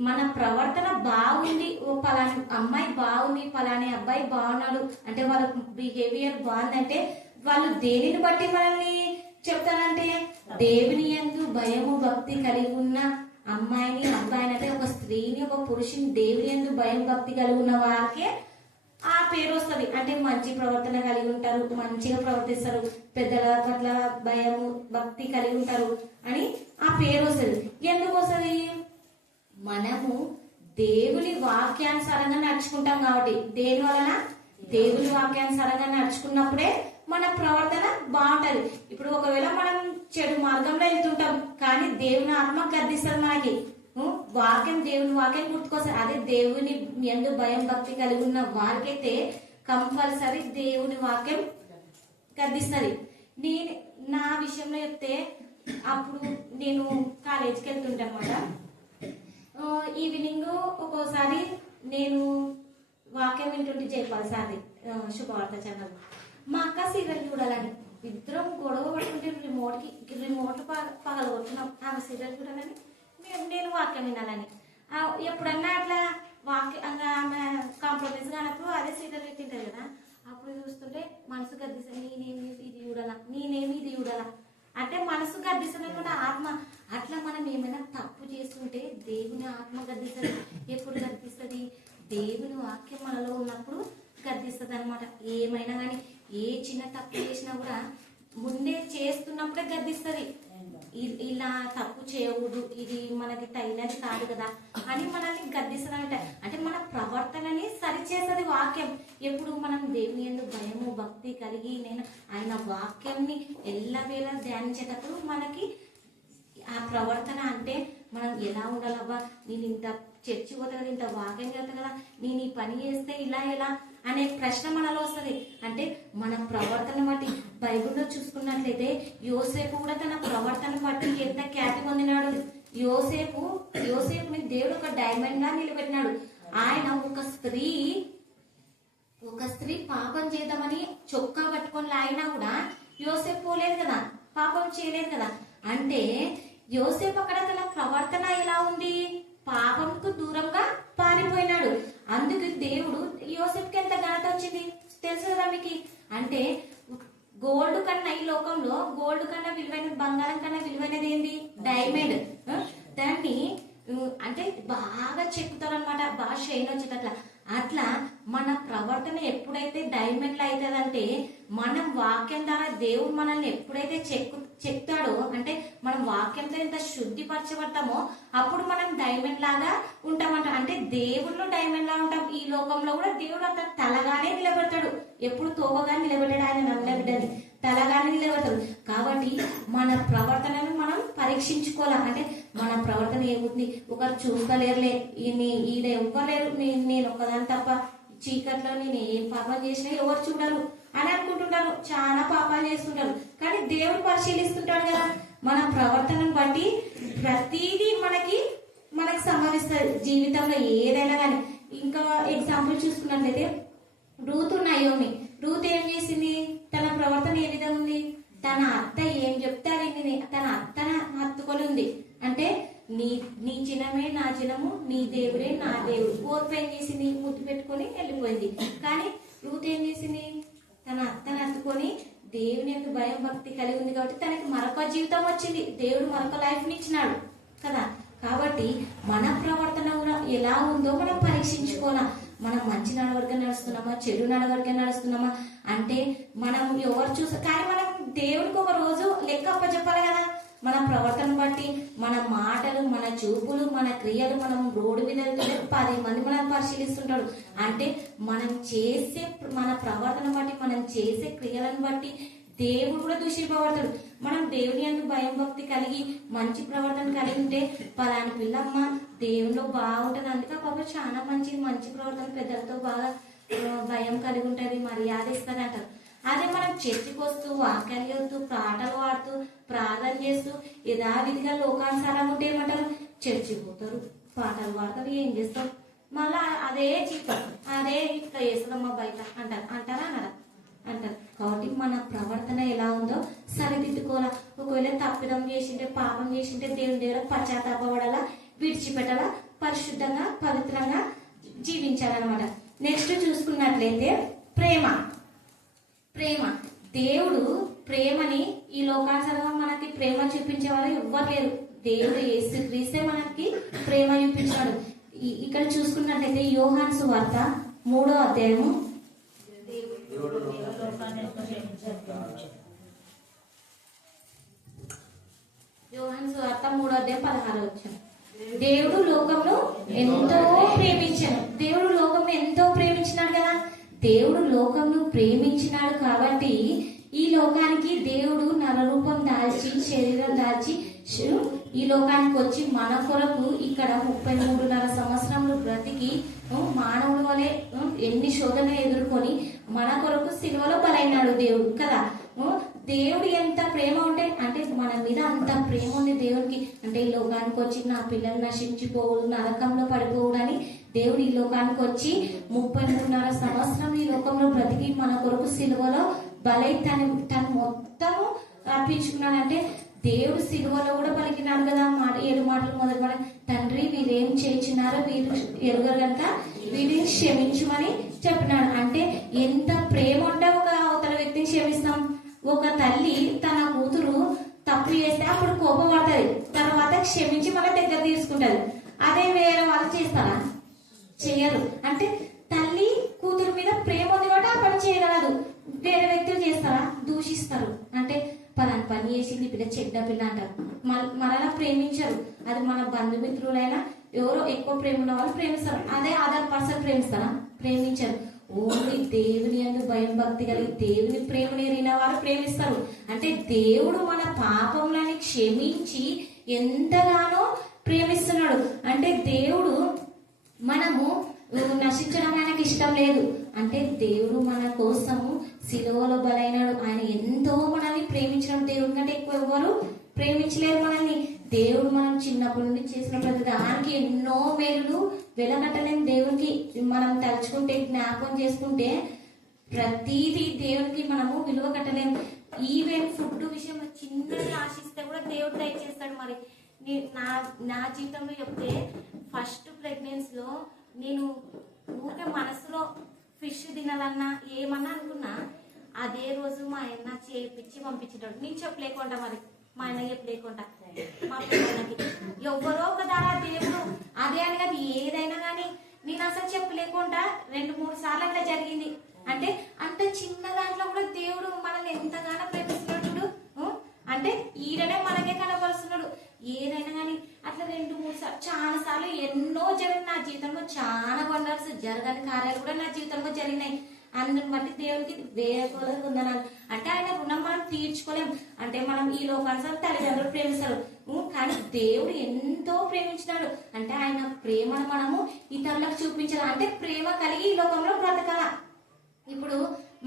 మన ప్రవర్తన బాగుంది, ఓ పలాని అమ్మాయి బాగుంది, పలాని అబ్బాయి బాగున్నాడు అంటే వాళ్ళ బిహేవియర్ బాగుందంటే వాళ్ళు దేనిని బట్టి మనల్ని చెప్తారంటే దేవుని యందు భయము భక్తి కలిగి ఉన్న అమ్మాయిని, అబ్బాయిని, అంటే ఒక స్త్రీని, ఒక పురుషుని దేవుని యందు భయం భక్తి కలిగి ఉన్న వారికే ఆ పేరు వస్తుంది. అంటే మంచి ప్రవర్తన కలిగి ఉంటారు, మంచిగా ప్రవర్తిస్తారు, పెద్దల పట్ల భయము భక్తి కలిగి ఉంటారు అని ఆ పేరు వస్తుంది. ఎందుకు వస్తుంది? మనము దేవుని వాక్యానుసారంగా నడుచుకుంటాం కాబట్టి. దేని వలన? దేవుని వాక్యానుసారంగా నడుచుకున్నప్పుడే మన ప్రవర్తన బాగుంటది. ఇప్పుడు ఒకవేళ మనం చెడు మార్గంలో వెళ్తుంటాం, కానీ దేవుని ఆత్మ గద్దిస్తుంది మనకి. వాక్యం, దేవుని వాక్యం గుర్తుకొస్తుంది. అదే దేవుని యందు భయం భక్తి కలిగి ఉన్న వారికైతే కంపల్సరీ దేవుని వాక్యం గద్దిస్తుంది. నా విషయంలో చెప్తే, అప్పుడు నేను కాలేజీకి వెళ్తుంటాను అన్నమాట. ఈవినింగ్ ఒక్కోసారి నేను వాక్యం వింటుంటే జైపాల్ సార్ది శుభవార్త ఛానల్, మా అక్క సీరియల్ చూడాలని ఇద్దరం గొడవ పడుతుంటే రిమోట్ పగలగొట్టున్నాం. ఆమె సీరియల్ చూడాలని, నేను వాక్యం వినాలని. ఎప్పుడన్నా అట్లా ఆమె కాంప్రమైజ్ కానప్పుడు అదే సీరియల్ పెట్టింటారు కదా, అప్పుడు చూస్తుంటే మనసు గద్దిస్తుంది, నేనేమి ఇది చూడాలా అంటే మనసు గద్దిస్తుంది కూడా ఆత్మ. అట్లా మనం ఏమైనా తప్పు చేస్తుంటే దేవుని ఆత్మ గద్దిస్తుంది. ఎప్పుడు గద్దిస్తుంది? దేవుని వాక్యం మనలో ఉన్నప్పుడు గద్దిస్తుంది అనమాట. ఏమైనా కానీ ఏ చిన్న తప్పు చేసినా కూడా ముందే చేస్తున్నప్పుడే గద్దిస్తుంది. ఇలా తప్పు చేయకూడదు, ఇది మనకి తగినది కాదు కదా అని మనల్ని గద్దిస్తుంది అనమాట. అంటే మన ప్రవర్తనని సరిచేస్తుంది వాక్యం. ఎప్పుడు మనం దేవుని యందు భయము భక్తి కలిగి నేను ఆయన వాక్యాన్ని ఎల్లవేళ ధ్యానించేటప్పుడు మనకి ఆ ప్రవర్తన అంటే మనం ఎలా ఉండాలబ్బా, నేను ఇంత చర్చి పోతా కదా, ఇంత వాక్యం చేస్తా కదా, నేను ఈ పని చేస్తే ఇలా ఎలా అనే ప్రశ్న మనలో వస్తుంది. అంటే మన ప్రవర్తన బట్టి బైబిల్లో చూసుకున్నట్లయితే యోసేపు కూడా తన ప్రవర్తన బట్టి ఎంత ఖ్యాతి పొందినాడు. యోసేపుని దేవుడు ఒక డైమండ్ గా నిలబెట్టినాడు. ఆయన ఒక స్త్రీ పాపం చేద్దామని చొక్కా పట్టుకొని లాగినా కూడా యోసేపు పోలేదు కదా, పాపం చేయలేదు కదా. అంటే యోసేపు అక్కడ తన ప్రవర్తన ఎలా ఉంది? పాపంకు దూరంగా పారిపోయినాడు. అందుకు దేవుడు యోసేపుకి ఎంత ఘనత వచ్చింది తెలుసు కదా మీకు. అంటే గోల్డ్ కన్నా, ఈ లోకంలో గోల్డ్ కన్నా విలువైన, బంగారం కన్నా విలువైనది ఏంది? డైమండ్. దాన్ని అంటే బాగా చెక్కుతారు అనమాట, బాగా షైన్ వచ్చేటట్లా. అట్లా మన ప్రవర్తన ఎప్పుడైతే డైమండ్ అవుతుందంటే, మనం వాక్యం ద్వారా దేవుడు మనల్ని ఎప్పుడైతే చెప్తాడో, అంటే మనం వాక్యంతో ఎంత శుద్ధిపరచబడతామో అప్పుడు మనం డైమండ్ లాగా ఉంటామంట. అంటే దేవుళ్ళు డైమండ్ లా ఉంటాం. ఈ లోకంలో కూడా దేవుడు అంత తలగానే నిలబెడతాడు, ఎప్పుడు తోకగా నిలబెట్టాడు. ఆయన నమ్మిన బిడ్డని తలగానే నిలబెడతాడు. కాబట్టి మన ప్రవర్తనను మనం పరీక్షించుకోవాలి. అంటే మన ప్రవర్తన ఏముంది, ఒకరు చూస్తలేరులే, ఈయన ఎవ్వలేరు, నేను ఒక్కదాని తప్ప చీకట్లో నేను ఏం పాపం చేసినా ఎవరు చూడరు అని అనుకుంటుంటారు. చాలా పాపాలు చేస్తుంటారు. కానీ దేవుడు పరిశీలిస్తుంటాడు కదా. మన ప్రవర్తనను బట్టి ప్రతిదీ మనకి సంభవిస్తుంది జీవితంలో ఏదైనా కానీ. ఇంకా ఎగ్జాంపుల్ చూసుకున్నట్లయితే రూతు నయోమి. రూత్ ఏం చేసింది? తన ప్రవర్తన ఏ విధంగా ఉంది? తన అత్త ఏం చెప్తే అది తన అత్తన హత్తుకొని ఉంది. అంటే నీ జనమే నా జనము, నీ దేవుడే నా దేవుడు. ఓర్పు ఏం చేసింది? ముద్దు పెట్టుకొని వెళ్ళిపోయింది. కానీ రూత్ ఏం చేసింది? తన అత్తను హత్తుకొని దేవుని యొక్క భయం భక్తి కలిగి ఉంది కాబట్టి తనకి మరొక జీవితం వచ్చింది. దేవుడు మరొక లైఫ్ ని ఇచ్చినాడు కదా. కాబట్టి మన ప్రవర్తన కూడా ఎలా ఉందో మనం పరీక్షించుకోవాలా. మనం మంచి నడవడిగా నడుస్తున్నామా, చెడు నడవడిగా నడుస్తున్నామా అంటే మనం ఎవరు కానీ మనం దేవుడికి ఒక రోజు లెక్క అప్పచెప్పాలి కదా. మన ప్రవర్తన బట్టి, మన మాటలు, మన చూపులు, మన క్రియలు, మనం రోడ్డు మీద 10 మంది మనం పరిశీలిస్తుంటాడు. అంటే మనం చేసే మన ప్రవర్తన బట్టి, మనం చేసే క్రియలను బట్టి దేవుడు కూడా దూషింపబడతాడు. మనం దేవుని యందు భయం భక్తి కలిగి మంచి ప్రవర్తన కలిగి ఉంటే పలాని పిల్లమ్మ దేవునిలో బాగుంటది, అందుకే పాప చాలా మంచి ప్రవర్తన, పెద్దలతో బాగా భయం కలిగి ఉంటది, మర్యాద ఇస్తుంది అంటారు. అదే మనం చర్చికి వస్తూ వాక్యాలు చెబుతూ పాటలు పాడుతూ ప్రార్థన చేస్తూ యథావిధిగా లోకానుసారంగా ఉంటే ఏమంటారు? చర్చికి పోతారు, పాటలు పాడతారు, ఏం చేస్తారు, మళ్ళా అదే జీవితం, అదే ఇట్లా చేస్తుందమ్మా బయట అంటారా? కాబట్టి మన ప్రవర్తన ఎలా ఉందో సరిదిద్దుకోవాలా. ఒకవేళ తప్పిదం చేసింటే, పాపం చేసింటే దేవుని దగ్గర పశ్చాత్తాపడాలా, విడిచిపెట్టాలా, పరిశుద్ధంగా పవిత్రంగా జీవించాలన్నమాట. నెక్స్ట్ చూసుకున్నట్లయితే ప్రేమ. దేవుడు ప్రేమని ఈ లోకానుసారంగా మనకి ప్రేమ చూపించే వాళ్ళు ఎవ్వరు లేరు. దేవుడు యేసుక్రీస్తే మనకి ప్రేమ చూపించాడు. ఇక్కడ చూసుకున్నట్లయితే యోహాను సువార్త 3వ అధ్యాయము 16వ వచనం. దేవుడు లోకంలో ఎంతో ప్రేమించాడు. దేవుడు లోకంలో ఎంతో ప్రేమించినాడు కదా. దేవుడు లోకంను ప్రేమించినాడు కాబట్టి ఈ లోకానికి దేవుడు నరరూపం దాల్చి, శరీరం దాల్చి ఈ లోకానికి వచ్చి మన కొరకు ఇక్కడ 33.5 సంవత్సరములు బ్రతికి మానవుల వలె ఎన్ని శోధనలు ఎదుర్కొని మన కొరకు సిలువలో బలైనాడు దేవుడు కదా. దేవుడు ఎంత ప్రేమ ఉంటే, అంటే మన మీద అంత ప్రేమ ఉంది దేవుడికి. అంటే ఈ లోకానికి వచ్చి నా పిల్లలు నశించిపోవుడు, నరకంలో పడిపోవుడు అని దేవుడు ఈ లోకానికి వచ్చి 33.5 సంవత్సరం ఈ లోకంలో బ్రతికి మన కొరకు సిలువలో బలై తను మొత్తము అర్పించుకున్నాడంటే దేవుడు సిలువలో కూడా పలికినాడు కదా 7 మాటలు. మొదటి మాట, తండ్రి వీరేం చేయించున్నారో వీరు ఎరుగరు కనుక వీరిని క్షమించమని చెప్పినాడు. అంటే ఎంత ప్రేమ ఉంటే ఒక అవతల వ్యక్తిని క్షమిస్తాం. ఒక తల్లి తన కూతురు తప్పు చేస్తే అప్పుడు కోపం పడుతుంది, తర్వాత క్షమించి మన దగ్గర తీసుకుంటది. అదే వేరే వాళ్ళు చేస్తారా? చెయ్యరు. అంటే తల్లి కూతురు మీద ప్రేమ ఉంది కాబట్టి ఆ పని చేయగలదు. వేరే వ్యక్తులు చేస్తారా? దూషిస్తారు. అంటే పలాని పని చేసింది పిల్ల, చెడ్డ పిల్ల అంటారు. మనలా ప్రేమించరు. అది మన బంధుమిత్రులైనా ఎవరో ఎక్కువ ప్రేమ ఉన్న వాళ్ళు ప్రేమిస్తారు. అదే అదర్ పర్సన్ ప్రేమిస్తారా? ప్రేమించరు. ఓన్లీ దేవుని యందు భయం భక్తి కలిగి దేవుని ప్రేమ నేరిన వారు ప్రేమిస్తారు. అంటే దేవుడు మన పాపములని క్షమించి ఎంతగానో ప్రేమిస్తున్నాడు. అంటే దేవుడు మనము నశించడం ఆయనకి ఇష్టం లేదు. అంటే దేవుడు మన కోసము సిలువలో బలైనాడు. ఆయన ఎంతో మనల్ని ప్రేమించడం. దేవుడి కంటే ఎక్కువ ఎవరు ప్రేమించలేరు మనల్ని. దేవుడు మనం చిన్నప్పటి నుండి చేసిన ప్రతి దానికి ఎన్నో మేలు వెలకట్టలేని దేవునికి మనం తలుచుకుంటే, జ్ఞాపకం చేసుకుంటే ప్రతిదీ దేవునికి మనము విలువ కట్టలేము. ఈవెన్ ఫుడ్ విషయంలో చిన్నది ఆశిస్తే కూడా దేవుడు దయచేస్తాడు. మరి నా జీవితంలో చెప్తే ఫస్ట్ ప్రెగ్నెన్సీలో నేను ఊరికే మనసులో ఫిష్ తినాలన్నా ఏమన్నా అనుకున్నా అదే రోజు మా ఆయన చేపించి పంపించేటాడు. నేను చెప్పలేకుండా, మరి మా ఆయన చెప్పలేకుండా మా పిల్లలకి ఎవరో ఒక దారా దేవుడు అదే అని కాదు, ఏదైనా కానీ నేను అసలు చెప్పలేకుండా 2-3 సార్లు అట్లా జరిగింది. అంటే అంత చిన్న దాంట్లో కూడా దేవుడు మనల్ని ఎంతగానో ప్రేమిస్తున్నాడు. అంటే సార్లు ఎన్నో జరిగిన నా జీవితంలో చాలా వండర్స్ జరగని కార్యాలు కూడా నా జీవితంలో జరిగినాయి. అందుని బట్టి దేవునికి వేరే ఉందనాలి. అంటే ఆయన రుణం మనం తీర్చుకోలేం. అంటే మనం ఈ లోకానుసారం తల్లిదండ్రులు ప్రేమిస్తారు, కానీ దేవుడు ఎంతో ప్రేమించినాడు. అంటే ఆయన ప్రేమను మనము ఇతరులకు చూపించాలి. అంటే ప్రేమ కలిగి ఈ లోకంలో బ్రతకాల. ఇప్పుడు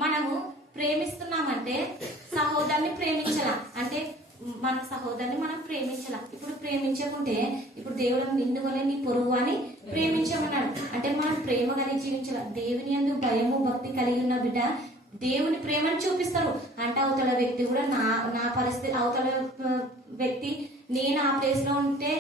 మనము ప్రేమిస్తున్నామంటే సహోదరుని ప్రేమించాల. అంటే మన సహోదరుని మనం ప్రేమించాల. ఇప్పుడు ప్రేమించకుంటే ఇప్పుడు దేవుడు నిన్ను వలె నీ పొరుగు అని ప్రేమించమన్నాడు. అంటే మనం ప్రేమ కలిగి జీవించాల. దేవుని యందు భయము భక్తి కలిగి ఉన్న బిడ్డ దేవుని ప్రేమను చూపిస్తారు. అంటే అవతల వ్యక్తి కూడా నా పరిస్థితి, అవతల వ్యక్తి నేను ఆ ప్లేస్ లో ఉంటే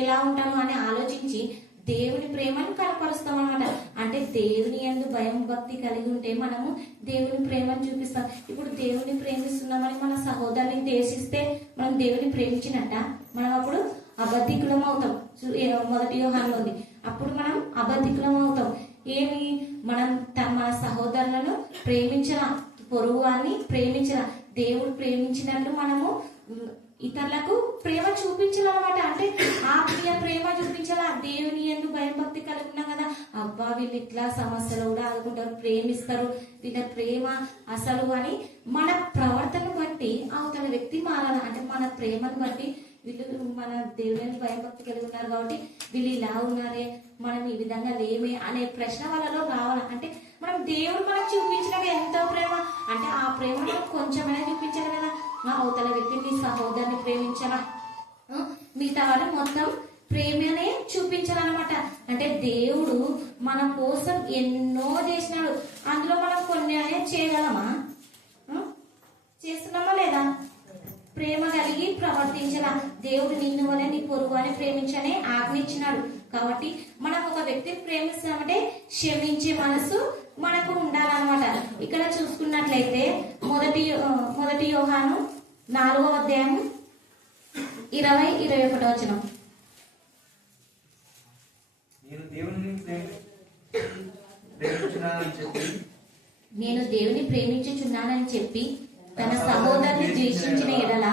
ఎలా ఉంటాను అని ఆలోచించి దేవుని ప్రేమను కనపరుస్తాం అన్నమాట. అంటే దేవుని యందు భయం భక్తి కలిగి ఉంటే మనము దేవుని ప్రేమను చూపిస్తాం. ఇప్పుడు దేవుని ప్రేమిస్తున్నామని మన సహోదరుని దేశిస్తే మనం దేవుని ప్రేమించినట్ట? మనం అప్పుడు అబద్ధికులం అవుతాం. 1 యోహానులో ఉంది. అప్పుడు మనం అబద్ధికులం అవుతాం. ఏమి మనం మన సహోదరులను ప్రేమించరా, పొరుగు అని ప్రేమించరా. దేవుడు ప్రేమించినట్లు మనము ఇతరులకు ప్రేమ చూపించాలన్నమాట. అంటే ఆ ప్రేమ చూపించాలా. దేవుని యందు భయం భక్తి కలిగి ఉన్నాం కదా, అబ్బా వీళ్ళు ఇట్లా సమస్యలు కూడా ఆదుకుంటారు, ప్రేమిస్తారు, వీళ్ళ ప్రేమ అసలు అని మన ప్రవర్తన బట్టి అవతల వ్యక్తి మారాల. అంటే మన ప్రేమను బట్టి వీళ్ళు మన దేవుని భయం భక్తి కలిగి ఉన్నారు కాబట్టి వీళ్ళు ఇలా ఉన్నారే, మనం ఈ విధంగా లేమే అనే ప్రశ్న వాళ్ళలో రావాలి. అంటే మనం దేవుడు మనకు చూపించినవి ఎంతో ప్రేమ, అంటే ఆ ప్రేమ మనం కొంచెమైనా చూపించాలి కదా. అవతల వ్యక్తిని సహోదరుని ప్రేమించాలా, మిగతా వాడు మొత్తం ప్రేమనే చూపించాలన్నమాట. అంటే దేవుడు మన కోసం ఎన్నో చేసినాడు. అందులో మనం కొన్ని చేయగలమా? చేస్తున్నామా లేదా? ప్రేమ కలిగి ప్రవర్తించాలా. దేవుడు నిన్ను వలె నీ పొరుగు అని ప్రేమించనే ఆజ్ఞించినాడు. కాబట్టి మనం ఒక వ్యక్తిని ప్రేమిస్తామంటే క్షమించే మనసు మనకు ఉండాలన్నమాట. ఇక్కడ చూసుకున్నట్లయితే మొదటి యోహాను 4వ అధ్యాయం 20-21 వచనం. నేను దేవుని ప్రేమించుచున్నానని చెప్పి తన సహోదరుని ద్వేషించిన ఎడల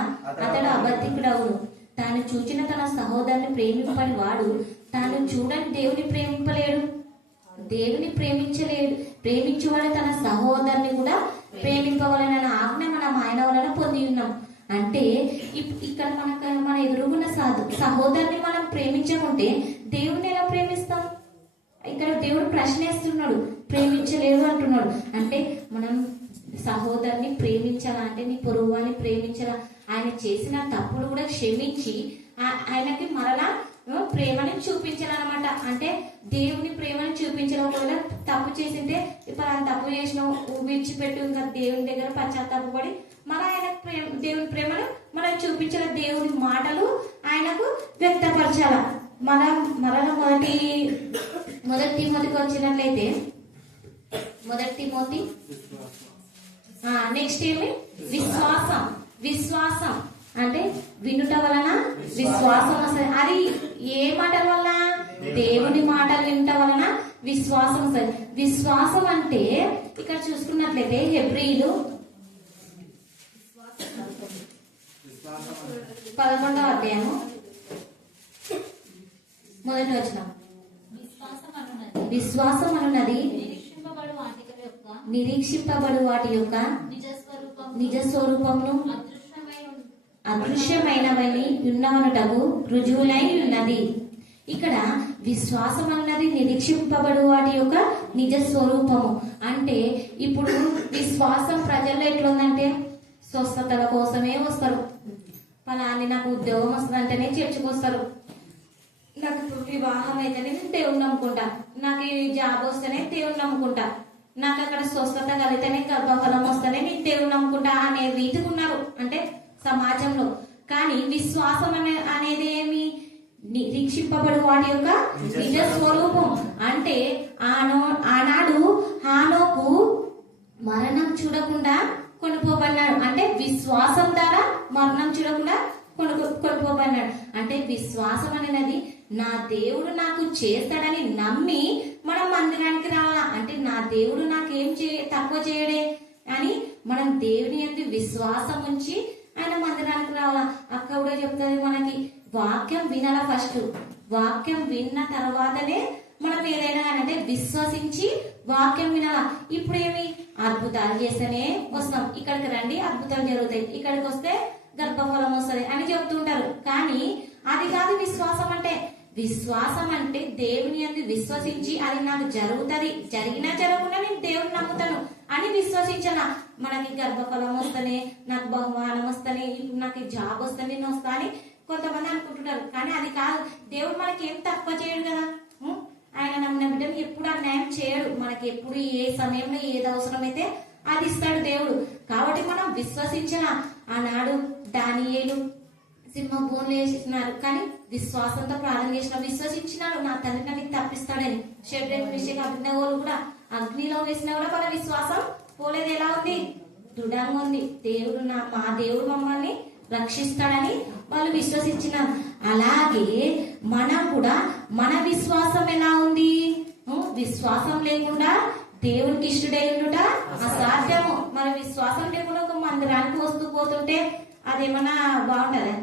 అతడు అబద్ధికుడవును. తాను చూచిన తన సహోదరుని ప్రేమింపని వాడు తాను చూడని దేవుని ప్రేమింపలేడు, దేవుని ప్రేమించువాడు తన సహోదరుని కూడా ప్రేమింపవలనన్న ఆజ్ఞ మనం ఆయన వలన పొంది ఉన్నాం. అంటే ఇక్కడ మన ఎదురుగున్న సహోదరుని మనం ప్రేమించకుంటే దేవుని ఎలా ప్రేమిస్తాం? ఇక్కడ దేవుడు ప్రశ్నిస్తున్నాడు, ప్రేమించలేడు అంటున్నాడు. అంటే మనం సహోదరుని ప్రేమించాలా, అంటే నీ పొరుగువాన్ని ప్రేమించాలా. ఆయన చేసిన తప్పులు కూడా క్షమించి ఆయనకి మరలా ప్రేమని చూపించాలన్నమాట. అంటే దేవుని ప్రేమని చూపించాలి. ఒకవేళ తప్పు చేసింటే ఇప్పుడు ఆయన తప్పు చేసినావు విడిచిపెట్టు, ఇంకా దేవుని దగ్గర పశ్చాత్తాపడి మన ఆయన దేవుని ప్రేమను మనం చూపించాలి. దేవుని మాటలు ఆయనకు వ్యక్తపరచాల. మరలా మొదటి తిమోతికి వచ్చినట్లయితే నెక్స్ట్ ఏమి? విశ్వాసం అంటే వినుట వలన విశ్వాసం వస్తుంది. అది ఏ మాటల వల్ల? దేవుని మాటలు వినుట వలన విశ్వాసం వస్తుంది. విశ్వాసం అంటే ఇక్కడ చూసుకున్నట్లయితే హెబ్రీలు 11వ అధ్యాయము 1వ వచనం. విశ్వాసం అనున్నది నిరీక్షింపబడు వాటి యొక్క నిజ స్వరూపమును అదృశ్యమైనవని ఉన్నవనుటకు రుజువులై ఉన్నది. ఇక్కడ విశ్వాసం అన్నది నిరీక్షింపబడు వాటి యొక్క నిజ స్వరూపము. అంటే ఇప్పుడు విశ్వాసం ప్రజల్లో ఎట్లుందంటే స్వస్థతల కోసమే వస్తారు. ఫలాన్ని నాకు ఉద్యోగం వస్తుందంటేనే చర్చకు వస్తారు. నాకు వివాహం అయితేనే నేను దేవుని నమ్ముకుంటా, నాకు ఈ జాబ్ వస్తేనే దేవుని నమ్ముకుంటా, నాకు అక్కడ స్వస్థత కలిగితేనే గర్భఫలం వస్తేనే నేను దేవుని నమ్ముకుంటా అనే రీతికి ఉన్నారు అంటే సమాజంలో. కానీ విశ్వాసం అనేది ఏమి? నిరీక్షింపబడు వాటి యొక్క నిజ స్వరూపం. అంటే ఆనాడు హానోకు మరణం చూడకుండా కొనుక్కోబడినాడు. అంటే విశ్వాసం ద్వారా మరణం చూడకుండా కొనుక్కోబడినాడు. అంటే విశ్వాసం అనేది నా దేవుడు నాకు చేస్తాడని నమ్మి మనం మందిరానికి రావాలా. అంటే నా దేవుడు నాకేం తక్కువ చేయడే అని మనం దేవుని యందు విశ్వాసం ఉంచి ఆయన మందిరానికి రావాలా. అక్క కూడా చెప్తుంది మనకి వాక్యం వినాలా. ఫస్ట్ వాక్యం విన్న తర్వాతనే మనం ఏదైనా అంటే విశ్వసించి వాక్యం వినాలా. ఇప్పుడు ఏమి అద్భుతాలు చేస్తేనే వస్తాం, ఇక్కడికి రండి అద్భుతాలు జరుగుతాయి, ఇక్కడికి వస్తే గర్భఫలం వస్తుంది అని చెప్తుంటారు. కానీ అది కాదు విశ్వాసం అంటే. విశ్వాసం అంటే దేవుని యందు విశ్వసించి అది నాకు జరుగుతుంది, జరిగినా జరగకుండా నేను దేవుని నమ్ముతాను అని విశ్వసించాల. మనకి గర్భఫలం వస్తేనే, నాకు బహుమానం వస్తేనే, ఇప్పుడు నాకు జాబ్ వస్తే నేను వస్తా అని కొంతమంది అనుకుంటున్నారు. కానీ అది కాదు. దేవుడు మనకి ఏం తక్కువ చేయడు కదా. ఆయన నమ్మిన బిడ్డను ఎప్పుడు అన్యాయం చేయడు. మనకి ఎప్పుడు ఏ సమయంలో ఏది అవసరమైతే అది ఇస్తాడు దేవుడు. కాబట్టి మనం విశ్వసించాల. ఆనాడు దానియేలు సింహ బోన్లు వేసినారు, కానీ విశ్వాసంతో ప్రార్థన చేసిన విశ్వసించినారు నా తండ్రి నన్ను తప్పిస్తాడని. షడ్రక్ మేషక్ అబేద్నెగోలు కూడా అగ్నిలో వేసినా కూడా మన విశ్వాసం పోలేదు. ఎలా ఉంది? దృఢంగా ఉంది. దేవుడు మా దేవుడు మమ్మల్ని రక్షిస్తాడని వాళ్ళు విశ్వసించినారు. అలాగే మనం కూడా మన విశ్వాసం ఎలా ఉంది? విశ్వాసం లేకుండా దేవుడికి ఇష్టడై ఉండుట అసాధ్యము. మరి విశ్వాసం లేకుండా ఒక మందిరానికి వస్తూ పోతుంటే అదేమన్నా బాగుంటదా?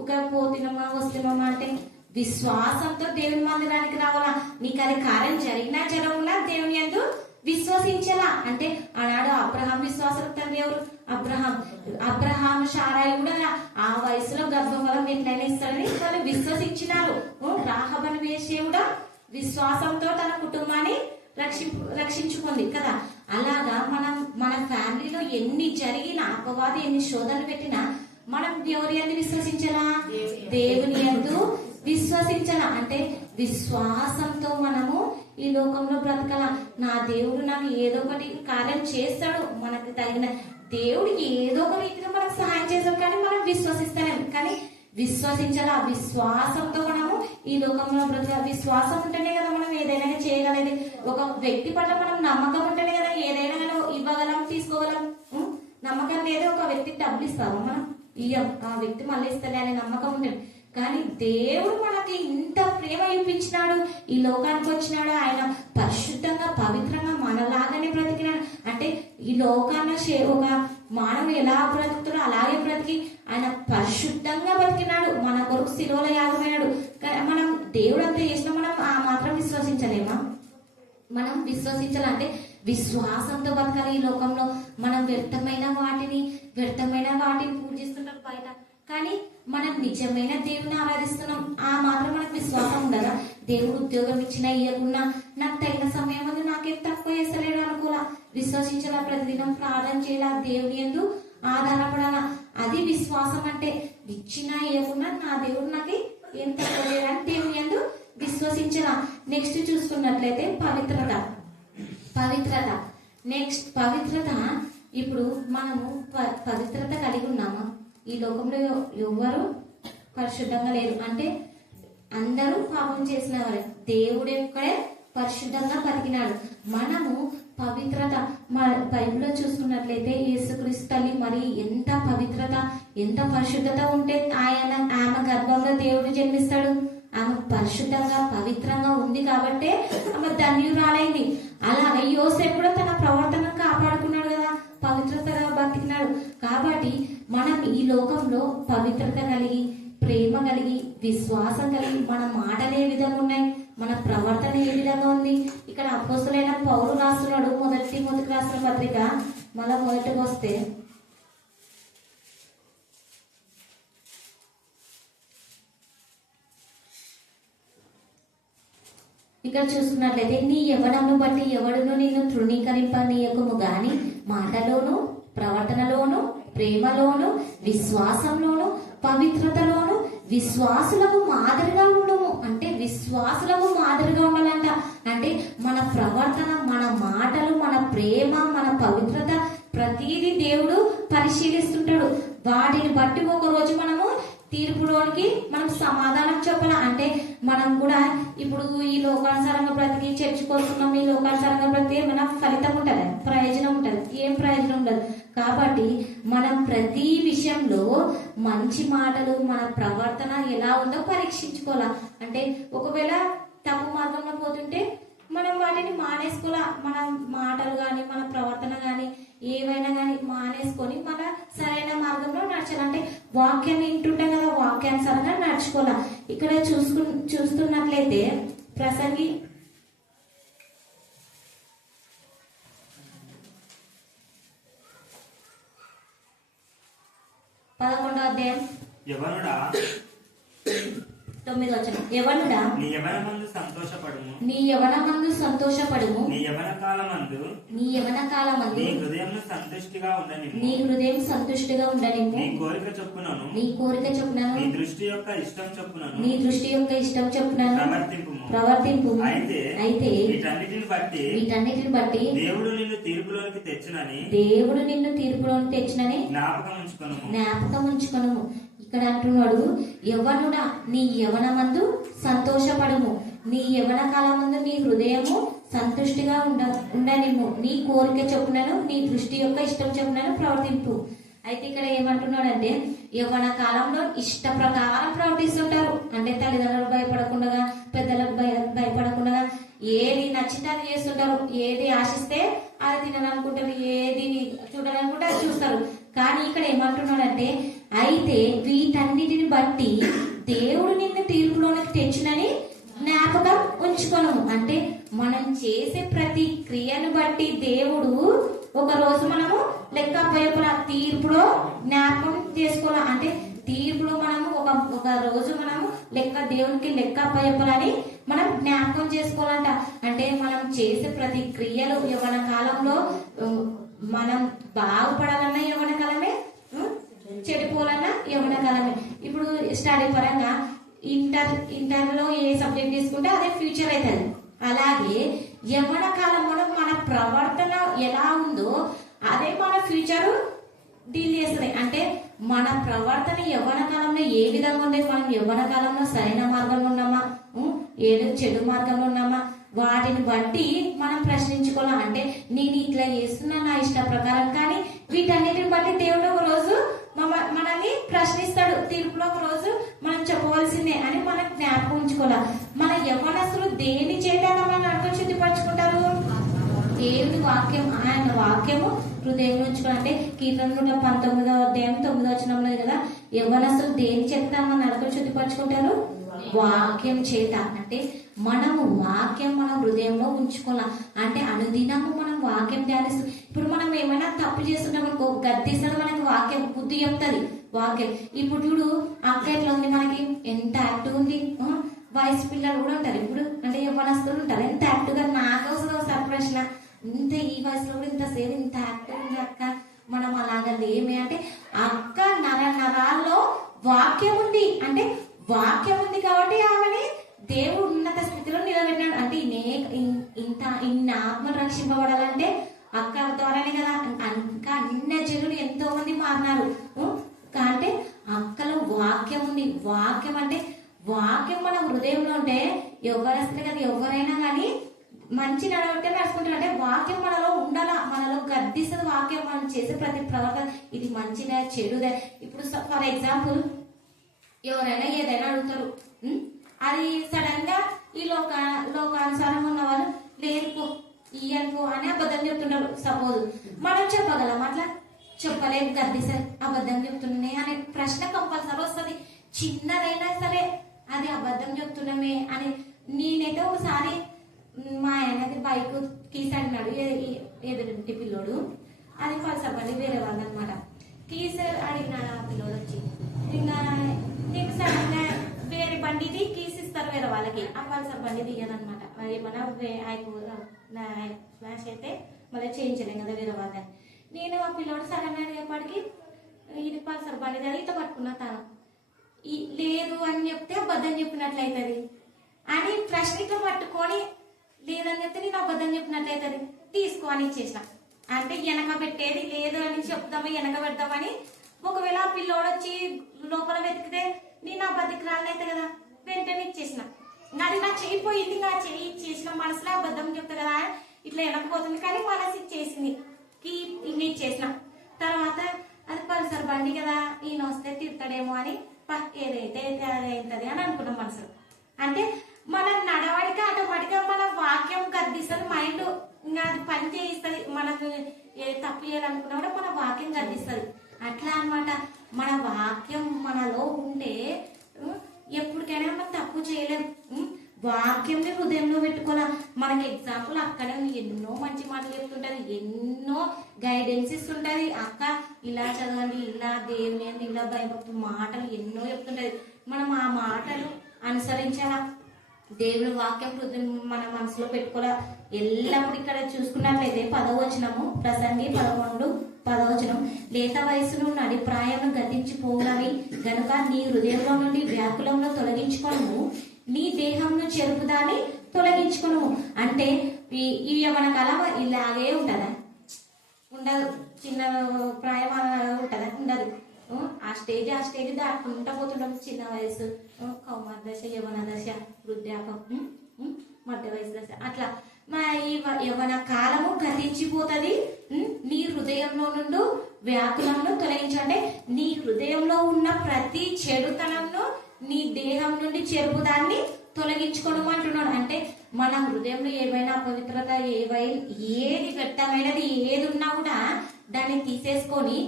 ఒక పోతినమ్మా వస్తున్నామా అంటే విశ్వాసంతో దేవుని మందిరానికి రావాలా. నీకు అది కార్యం జరిగినా జరగకుండా దేవుని యందు విశ్వసించాలా. అంటే ఆనాడు అబ్రహాం విశ్వాసం తండ్రి ఎవరు? అబ్రహాం శారాయి కూడా ఆ వయసులో గర్భఫలం ఎట్లయినా ఇస్తాడని వాళ్ళు విశ్వసించినారు. రాహబను వేసే కూడా విశ్వాసంతో తన కుటుంబాన్ని రక్షించుకుంది కదా. అలాగా మన ఫ్యామిలీలో ఎన్ని జరిగినా, అపవాది ఎన్ని శోధనలు పెట్టినా మనం ఎవరి యందు విశ్వసించాలా? దేవుని యందు విశ్వసించాలా. అంటే విశ్వాసంతో మనము ఈ లోకంలో బ్రతకాల. నా దేవుడు నాకు ఏదో ఒకటి కార్యం చేస్తాడు, మనకు తగిన దేవుడు ఏదో ఒక రీతిలో మనకు సహాయం చేస్తాడు. కానీ మనం విశ్వసిస్తాం. కానీ విశ్వసించాలా. విశ్వాసంతో మనము ఈ లోకంలో బ్రతకాల. విశ్వాసం ఉంటేనే కదా మనం ఏదైనా చేయగలది. ఒక వ్యక్తి పట్ల మనం నమ్మకం ఉంటేనే కదా ఏదైనా కానీ ఇవ్వగలం, తీసుకోగలం. నమ్మకం లేదా ఒక వ్యక్తికి డబ్బులు ఇస్తాము మనం, ఇయ్యం, ఆ వ్యక్తి మళ్ళీ ఇస్తాడే అనే నమ్మకం ఉంటుంది. కానీ దేవుడు మనకి ఇంత ప్రేమ చూపించినాడు, ఈ లోకానికి వచ్చినాడు. ఆయన పరిశుద్ధంగా పవిత్రంగా మనలాగానే బ్రతికినాడు. అంటే ఈ లోకాన్ని ఒక మానవుడు ఎలా బ్రతుకుతాడో అలాగే బ్రతికి ఆయన పరిశుద్ధంగా బ్రతికినాడు. మన కొరకు శిలువలో యాగమైనాడు. మనం దేవుడు అంతా చేసినా మనం ఆ మాత్రం విశ్వసించలేమా? మనం విశ్వసించాలంటే విశ్వాసంతో బతకాలి. ఈ లోకంలో మనం వ్యర్థమైన వాటిని పూజిస్తుంటాం బయట, కానీ మనం నిజమైన దేవుని ఆరాధిస్తున్నాం. ఆ మాత్రం మనకు విశ్వాసం ఉండదా? దేవుడు ఉద్యోగం ఇచ్చినా ఇవ్వకున్నా నాకు తగిన సమయం ఉంది, నాకేం తక్కువ చేస్తలేడు అనుకోలా. విశ్వసించాలా, ప్రతిదినం ప్రార్థన చేయాలా, దేవుని యందు ఆధారపడాలా. అది విశ్వాసం అంటే. ఇచ్చినా ఇవ్వకున్నా నా దేవుడు నాకు ఏం తక్కువ చేయడానికి దేవుని యందు విశ్వసించాలా. నెక్స్ట్ చూసుకున్నట్లయితే పవిత్రత. నెక్స్ట్ పవిత్రత. ఇప్పుడు మనము పవిత్రత కలిగి ఉన్నామా? ఈ లోకంలో ఎవ్వరు పరిశుద్ధంగా లేరు. అంటే అందరూ పాపం చేసిన వారే. దేవుడు ఒక్కడే పరిశుద్ధంగా బతికినాడు. మనము పవిత్రత బైబిల్లో చూసుకున్నట్లయితే యేసుక్రీస్తు తల్లి మరి ఎంత పవిత్రత, ఎంత పరిశుద్ధత ఉంటే ఆమె గర్భంలో దేవుడు జన్మిస్తాడు. ఆమె పరిశుద్ధంగా పవిత్రంగా ఉంది కాబట్టే ఆమె ధన్యురాలైంది. అలాగే యోసేపు కూడా తన ప్రవర్తన కాపాడుకున్నాడు కదా, పవిత్రతగా బతికినాడు. కాబట్టి మనం ఈ లోకంలో పవిత్రత కలిగి, ప్రేమ కలిగి, విశ్వాసం కలిగి, మన మాటలు ఏ విధంగా ఉన్నాయి, మన ప్రవర్తన ఏ విధంగా ఉంది. ఇక్కడ అపోస్తలుడైన పౌలు రాస్తున్నాడు మొదటి తిమోతికి రాసిన పత్రిక. మళ్ళా మొదటికి వస్తే ఇక్కడ చూసుకున్నట్లయితే నీ యవ్వనమును బట్టి ఎవడును నిన్ను తృణీకరింపనీయకుము గాని మాటలోను, ప్రవర్తనలోను, ప్రేమలోను, విశ్వాసంలోను, పవిత్రతలోను విశ్వాసులకు మాదిరిగా ఉండము. అంటే విశ్వాసులకు మాదిరిగా ఉండాలంట. అంటే మన ప్రవర్తన, మన మాటలు, మన ప్రేమ, మన పవిత్రత ప్రతిదీ దేవుడు పరిశీలిస్తుంటాడు. వాటిని బట్టి ఒక రోజు మనము తీర్పులోనికి మనం సమాధానం చెప్పాల. అంటే మనం కూడా ఇప్పుడు ఈ లోకానుసారంగా బ్రతికి చర్చకొస్తున్నాం, ఈ లోకానుసారంగా బ్రతికి ఏమైనా ఫలితం ఉంటుంది, ప్రయోజనం ఉంటుంది? ఏం ప్రయోజనం ఉండదు. కాబట్టి మనం ప్రతి విషయంలో మంచి మాటలు, మన ప్రవర్తన ఎలా ఉందో పరీక్షించుకోవాలా. అంటే ఒకవేళ తప్పు మార్గంలో పోతుంటే మనం వాటిని మానేసుకోవాలా. మన మాటలు కానీ, మన ప్రవర్తన కానీ, ఏవైనా కానీ మానేసుకొని మన సరైన మార్గంలో నడచాలంటే వాక్యాన్ని వింటుంటాం కదా, వాక్యానుసారంగా నడుచుకోవాలా. ఇక్కడ చూస్తున్నట్లయితే ప్రసంగి 11వ అధ్యాయం యవనుడా 9వ వచనం. యవనుడా నీ యవనమందు సంతోషపడుము, నీ యవనమందు సంతోషపడుము, నీ యవన కాలమందు నీ యవన కాలమందు నీ హృదయం సంతుష్టిగా ఉండనిమ్ము, నీ హృదయం సంతుష్టిగా ఉండనిమ్ము, నీ కోరిక చొప్పునను నీ కోరిక చొప్పునను నీ దృష్టి యొక్క ఇష్టం చొప్పునను నీ దృష్టి యొక్క ఇష్టం చొప్పునను ప్రవర్తింపు. అయితే వీటన్నిటిని బట్టి దేవుడు నిన్ను తీర్పులోనికి తెచ్చునని జ్ఞాపకం ఉంచుకొనుము. ఇక్కడ అంటున్నాడు, యవ్వనుడా నీ యవనమందు సంతోషపడుము, నీ యవన కాలమందు నీ హృదయము సంతుష్టిగా ఉండనిమ్ము, నీ కోరిక చొప్పునను నీ దృష్టి యొక్క ఇష్టం చొప్పునను ప్రవర్తింపు. అయితే ఇక్కడ ఏమంటున్నాడంటే, యవ్వన కాలంలో ఇష్ట ప్రకారం ప్రవర్తిస్తుంటారు. అంటే తల్లిదండ్రులు భయపడకుండా, పెద్దలకు భయపడకుండా ఏది నచ్చితే అది చేస్తుంటారు, ఏది ఆశిస్తే అది తినాలనుకుంటారు, ఏది చూడాలనుకుంటే అది చూస్తారు. కానీ ఇక్కడ ఏమంటున్నాడంటే, అయితే వీటన్నిటిని బట్టి దేవుడు నిన్ను తీర్పులోనికి తెచ్చునని జ్ఞాపకం ఉంచుకోను. అంటే మనం చేసే ప్రతి క్రియను బట్టి దేవుడు ఒక రోజు మనము లెక్క అప్పయ్యల తీర్పులో జ్ఞాపకం చేసుకోవాలి. అంటే తీర్పులో మనము ఒక రోజు మనము దేవునికి లెక్క అప్పయ్యాలని మనం జ్ఞాపకం చేసుకోవాలంట. అంటే మనం చేసే ప్రతి క్రియలు యవ్వన కాలంలో మనం బాగుపడాలన్నా యవ్వన కాలమే, చెడిపోవాలన్నా యవ్వన కాలమే. ఇప్పుడు స్టడీ పరంగా ఇంటర్లో ఏ సబ్జెక్ట్ తీసుకుంటే అదే ఫ్యూచర్ అవుతుంది. అలాగే యవ్వన కాలంలో మన ప్రవర్తన ఎలా ఉందో అదే మన ఫ్యూచర్ డీల్ చేస్తుంది. అంటే మన ప్రవర్తన యవ్వన కాలంలో ఏ విధంగా ఉంది, మనం యవ్వన కాలంలో సరైన మార్గంలో ఉన్నామా, చెడు మార్గంలో ఉన్నామా, వాటిని బట్టి మనం ప్రశ్నించుకోవాలి. అంటే నేను ఇట్లా చేస్తున్నా నా ఇష్ట ప్రకారం, కానీ వీటన్నిటిని బట్టి దేవుడు ఒక రోజు మనల్ని ప్రశ్నిస్తాడు. తీర్పులో ఒక రోజు మనం చెప్పవలసిందే అని మనం జ్ఞాపకం ఉంచుకోవాలి. మన యవ్వనస్తులు దేని చేయడానికి మనం నడుకొని శుద్ధిపరచుకుంటారు? దేవుని వాక్యం, ఆయన వాక్యము హృదయం ఉంచుకోవాలి. అంటే కీర్తన 119వ అధ్యాయం 9వ వచనం ఉన్నది కదా, యవ్వనస్తులు దేని చేత మనం నడుకొని శుద్ధిపరచుకుంటారు? వాక్యం చేత. అంటే మనము వాక్యం మన హృదయంలో ఉంచుకోవాలి. అంటే అనుదినము మనం వాక్యం ధ్యానిస్తాం. ఇప్పుడు మనం ఏమైనా తప్పు చేస్తున్నాం అనుకో, గద్దిస్తాడు మనకి వాక్యం, బుద్ధి చెప్తుంది వాక్యం. ఇప్పుడు చూడు అక్క ఎట్లా ఉంది, మనకి ఎంత యాక్టివ్ ఉంది. వయసు పిల్లలు కూడా ఉంటారు ఇప్పుడు, అంటే యవ్వనస్తులు ఉంటారు, ఎంత యాక్టివ్ గా. నాకు వస్తుంది ఒకసారి ప్రశ్న, ఇంత ఈ వయసులో కూడా ఇంతసేపు ఇంత యాక్టివ్ ఉంది అక్క, మనం అలాగా లేమే అంటే అక్క నరాల్లో వాక్యం ఉంది. అంటే వాక్యం ఉంది కాబట్టి ఆమెని దేవుడు ఉన్నత స్థితిలో నిలబెట్టాడు. అంటే ఇన్ని ఆత్మలు రక్షింపబడాలంటే అక్క ద్వారానే కదా. ఇంకా అన్ని జనులు ఎంతో మంది మారినారు. అంటే అక్కలో వాక్యం ఉంది. వాక్యం అంటే వాక్యం మన హృదయంలో ఉంటే ఎవరస్తే కదా, ఎవరైనా కానీ మంచి నడవడికే నడుచుకుంటారు. అంటే వాక్యం మనలో ఉండాలా, మనలో గద్దిస్తుంది వాక్యం. మనం చేసే ప్రతి ప్రవర్తన ఇది మంచిదా చెడుదా. ఇప్పుడు ఫర్ ఎగ్జాంపుల్ ఎవరైనా ఏదైనా అడుగుతారు, అది సడన్ గా ఈ లోకానుసారం ఉన్న వాళ్ళు లేరుపో ఇయ్యనుకో అని అబద్ధం చెప్తుంటారు. సపోజ్ మనం చెప్పగలం అట్లా? చెప్పలేము. గద్దిస్తారు, అబద్ధం చెప్తున్నాయి అనే ప్రశ్న కంపల్సరీ వస్తుంది. చిన్నదైనా సరే అది అబద్ధం చెప్తున్నామే అని. నేనైతే ఒకసారి మా ఆయనది బైక్ కీస్ అడిగినాడు, ఎదురింటి పిల్లోడు, అది పల్సర్ బండి వేరే వాళ్ళు అనమాట. కీస్ అడిగినాడు ఆ పిల్లోడు వచ్చి, ఇంకా నీకు సడన్ గా వేరే బండిది కీస్ ఇస్తారు వేరే వాళ్ళకి, ఆ పల్సర్ బండి దిగదనమాట. ఏమన్నా స్మాష్ అయితే మళ్ళీ చేయించలేం కదా వేరే వాళ్ళని. నేను ఆ పిల్లోడు సడన్ గా అడిగేపటికి ఇది పల్సర్ బండి కదా ఇట్లా పట్టుకున్నా, తను లేదు అని చెప్తే అబద్ధం చెప్పినట్లయితుంది అని ప్రశ్నతో పట్టుకొని లేదని చెప్తే నేను అబద్ధం చెప్పినట్లయితుంది, తీసుకో అని ఇచ్చేసిన. అంటే వెనక పెట్టేది లేదు అని చెప్తాము, వెనక పెడతామని. ఒకవేళ ఆ పిల్లోడు వచ్చి లోపల వెతికితే నేను అబద్ధికురాలనైతే కదా, వెంటనే ఇచ్చేసిన. అది నా చెయ్యిపోయింది, నా చెయ్యి ఇచ్చేసిన. మనసులో అబద్ధం చెప్తా కదా ఇట్లా వెనకపోతుంది, కానీ మనసు ఇచ్చేసింది, ఇచ్చేసిన. తర్వాత అది పల్సర్ బండి కదా, ఈయన వస్తే తిడతాడేమో అని ఏదైతే అదైతుంది అని అనుకున్నాం మనసులో. అంటే మన నడవడిక ఆటోమేటిక్ గా మన వాక్యం గద్దిస్తుంది, మైండ్ ఇంకా అది పని చేయిస్తుంది. మనకు తప్పు చేయాలనుకున్నా కూడా మన వాక్యం గద్దిస్తుంది. అట్లా అనమాట. మన వాక్యం మనలో ఉంటే ఎప్పటికైనా మన వాక్యంని హృదయంలో పెట్టుకోవాలా. మనకి ఎగ్జాంపుల్ అక్కడే ఎన్నో మంచి మాటలు చెప్తుంటది, ఎన్నో గైడెన్స్ ఇస్తుంటది. అక్క ఇలా చదవండి, ఇలా దేవుని అని, ఇలా భయభక్తి మాటలు ఎన్నో చెప్తుంటది. మనం ఆ మాటలు అనుసరించాలా. దేవుని వాక్యం హృదయం మన మనసులో పెట్టుకోవాలా. ఎల్లప్పుడు ఇక్కడ చూసుకున్నట్లయితే 10వ వచనము, ప్రసంగి 11:10వ వచనం, లేత వయసును నడి ప్రాయమును గతించిపోవునవి గనుక నీ హృదయంలో నుండి వ్యాకులంలో తొలగించుకొను, నీ దేహంను చెరుపుదాన్ని తొలగించుకొను. అంటే ఈ యవ్వన కాలం ఇలాగే ఉంటుందా? ఉండదు. చిన్న ప్రాయం ఉంటుందా? ఉండదు. ఆ స్టేజ్ దాటుకుంటా పోతుంటాం. చిన్న వయసు, కౌమార దశ, యవ్వన దశ, వృద్ధాపం, మధ్య వయసు దశ, అట్లా ఈ యవ్వన కాలము గతించిపోతుంది. నీ హృదయంలో నుండి వ్యాకులంలో తొలగించంటే నీ హృదయంలో ఉన్న ప్రతి చెడుతనంను నీ దేహం నుండి చెరుపుదాన్ని తొలగించుకోవడం అంటున్నాడు. అంటే మన హృదయంలో ఏవైనా అపవిత్రత, ఏది వ్యక్తమైనది ఏది ఉన్నా కూడా దాన్ని తీసేసుకొని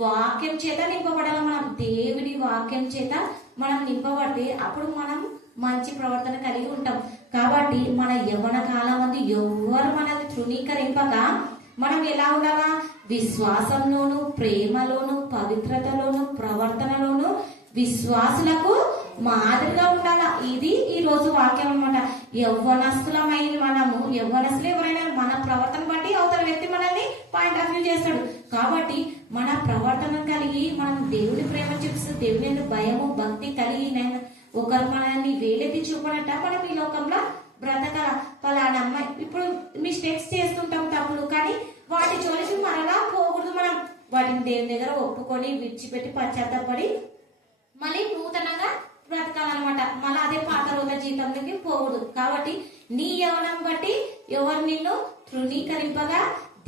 వాక్యం చేత నింపబడాలి. మనం దేవుని వాక్యం చేత మనం నింపబడితే అప్పుడు మనం మంచి ప్రవర్తన కలిగి ఉంటాం. కాబట్టి మన యవ్వన కాలం మంది ఎవరు మనల్ని తృణీకరింపక మనం ఎలా ఉండాలా? విశ్వాసంలోను, ప్రేమలోను, పవిత్రతలోను, ప్రవర్తనలోను విశ్వాసులకు మాదిరిగా ఉండాలా. ఇది ఈ రోజు వాక్యం అన్నమాట. యవ్వనస్తులమైన మనము, యవ్వనస్తులు ఎవరైనా మన ప్రవర్తన బట్టి అవతల వ్యక్తి మనల్ని పాయింట్ ఆఫ్ వ్యూ చేస్తాడు. కాబట్టి మన ప్రవర్తన కలిగి మనం దేవుని ప్రేమ చూపిస్తూ దేవుని భయము, భక్తి కలిగి ఒకరు మనల్ని వేలెత్తి చూపనట మనం ఈ లోకంలో బ్రతకాల. పలానా అమ్మాయి ఇప్పుడు మిస్టేక్స్ చేస్తుంటాం, తప్పులు, కానీ వాటి జోలికి మరలా పోకూడదు. మనం వాటిని దేవుని దగ్గర ఒప్పుకొని విడిచిపెట్టి పశ్చాత్తపడి మళ్ళీ నూతనంగా బ్రతకాలన్నమాట. మళ్ళీ అదే పాత రోజుల జీవితంలోకి పోకూడదు. కాబట్టి నీ యవ్వనం బట్టి ఎవరు నిన్ను తృణీకరింపగా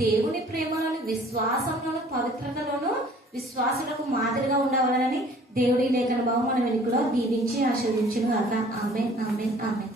దేవుని ప్రేమలోను, విశ్వాసంలోను, పవిత్రతలోను విశ్వాసులకు మాదిరిగా ఉండవాలని దేవుడి లేఖన భావం మన వెనుకలో దీవించి ఆశీర్వదించును గాక. ఆమేన్, ఆమేన్, ఆమేన్.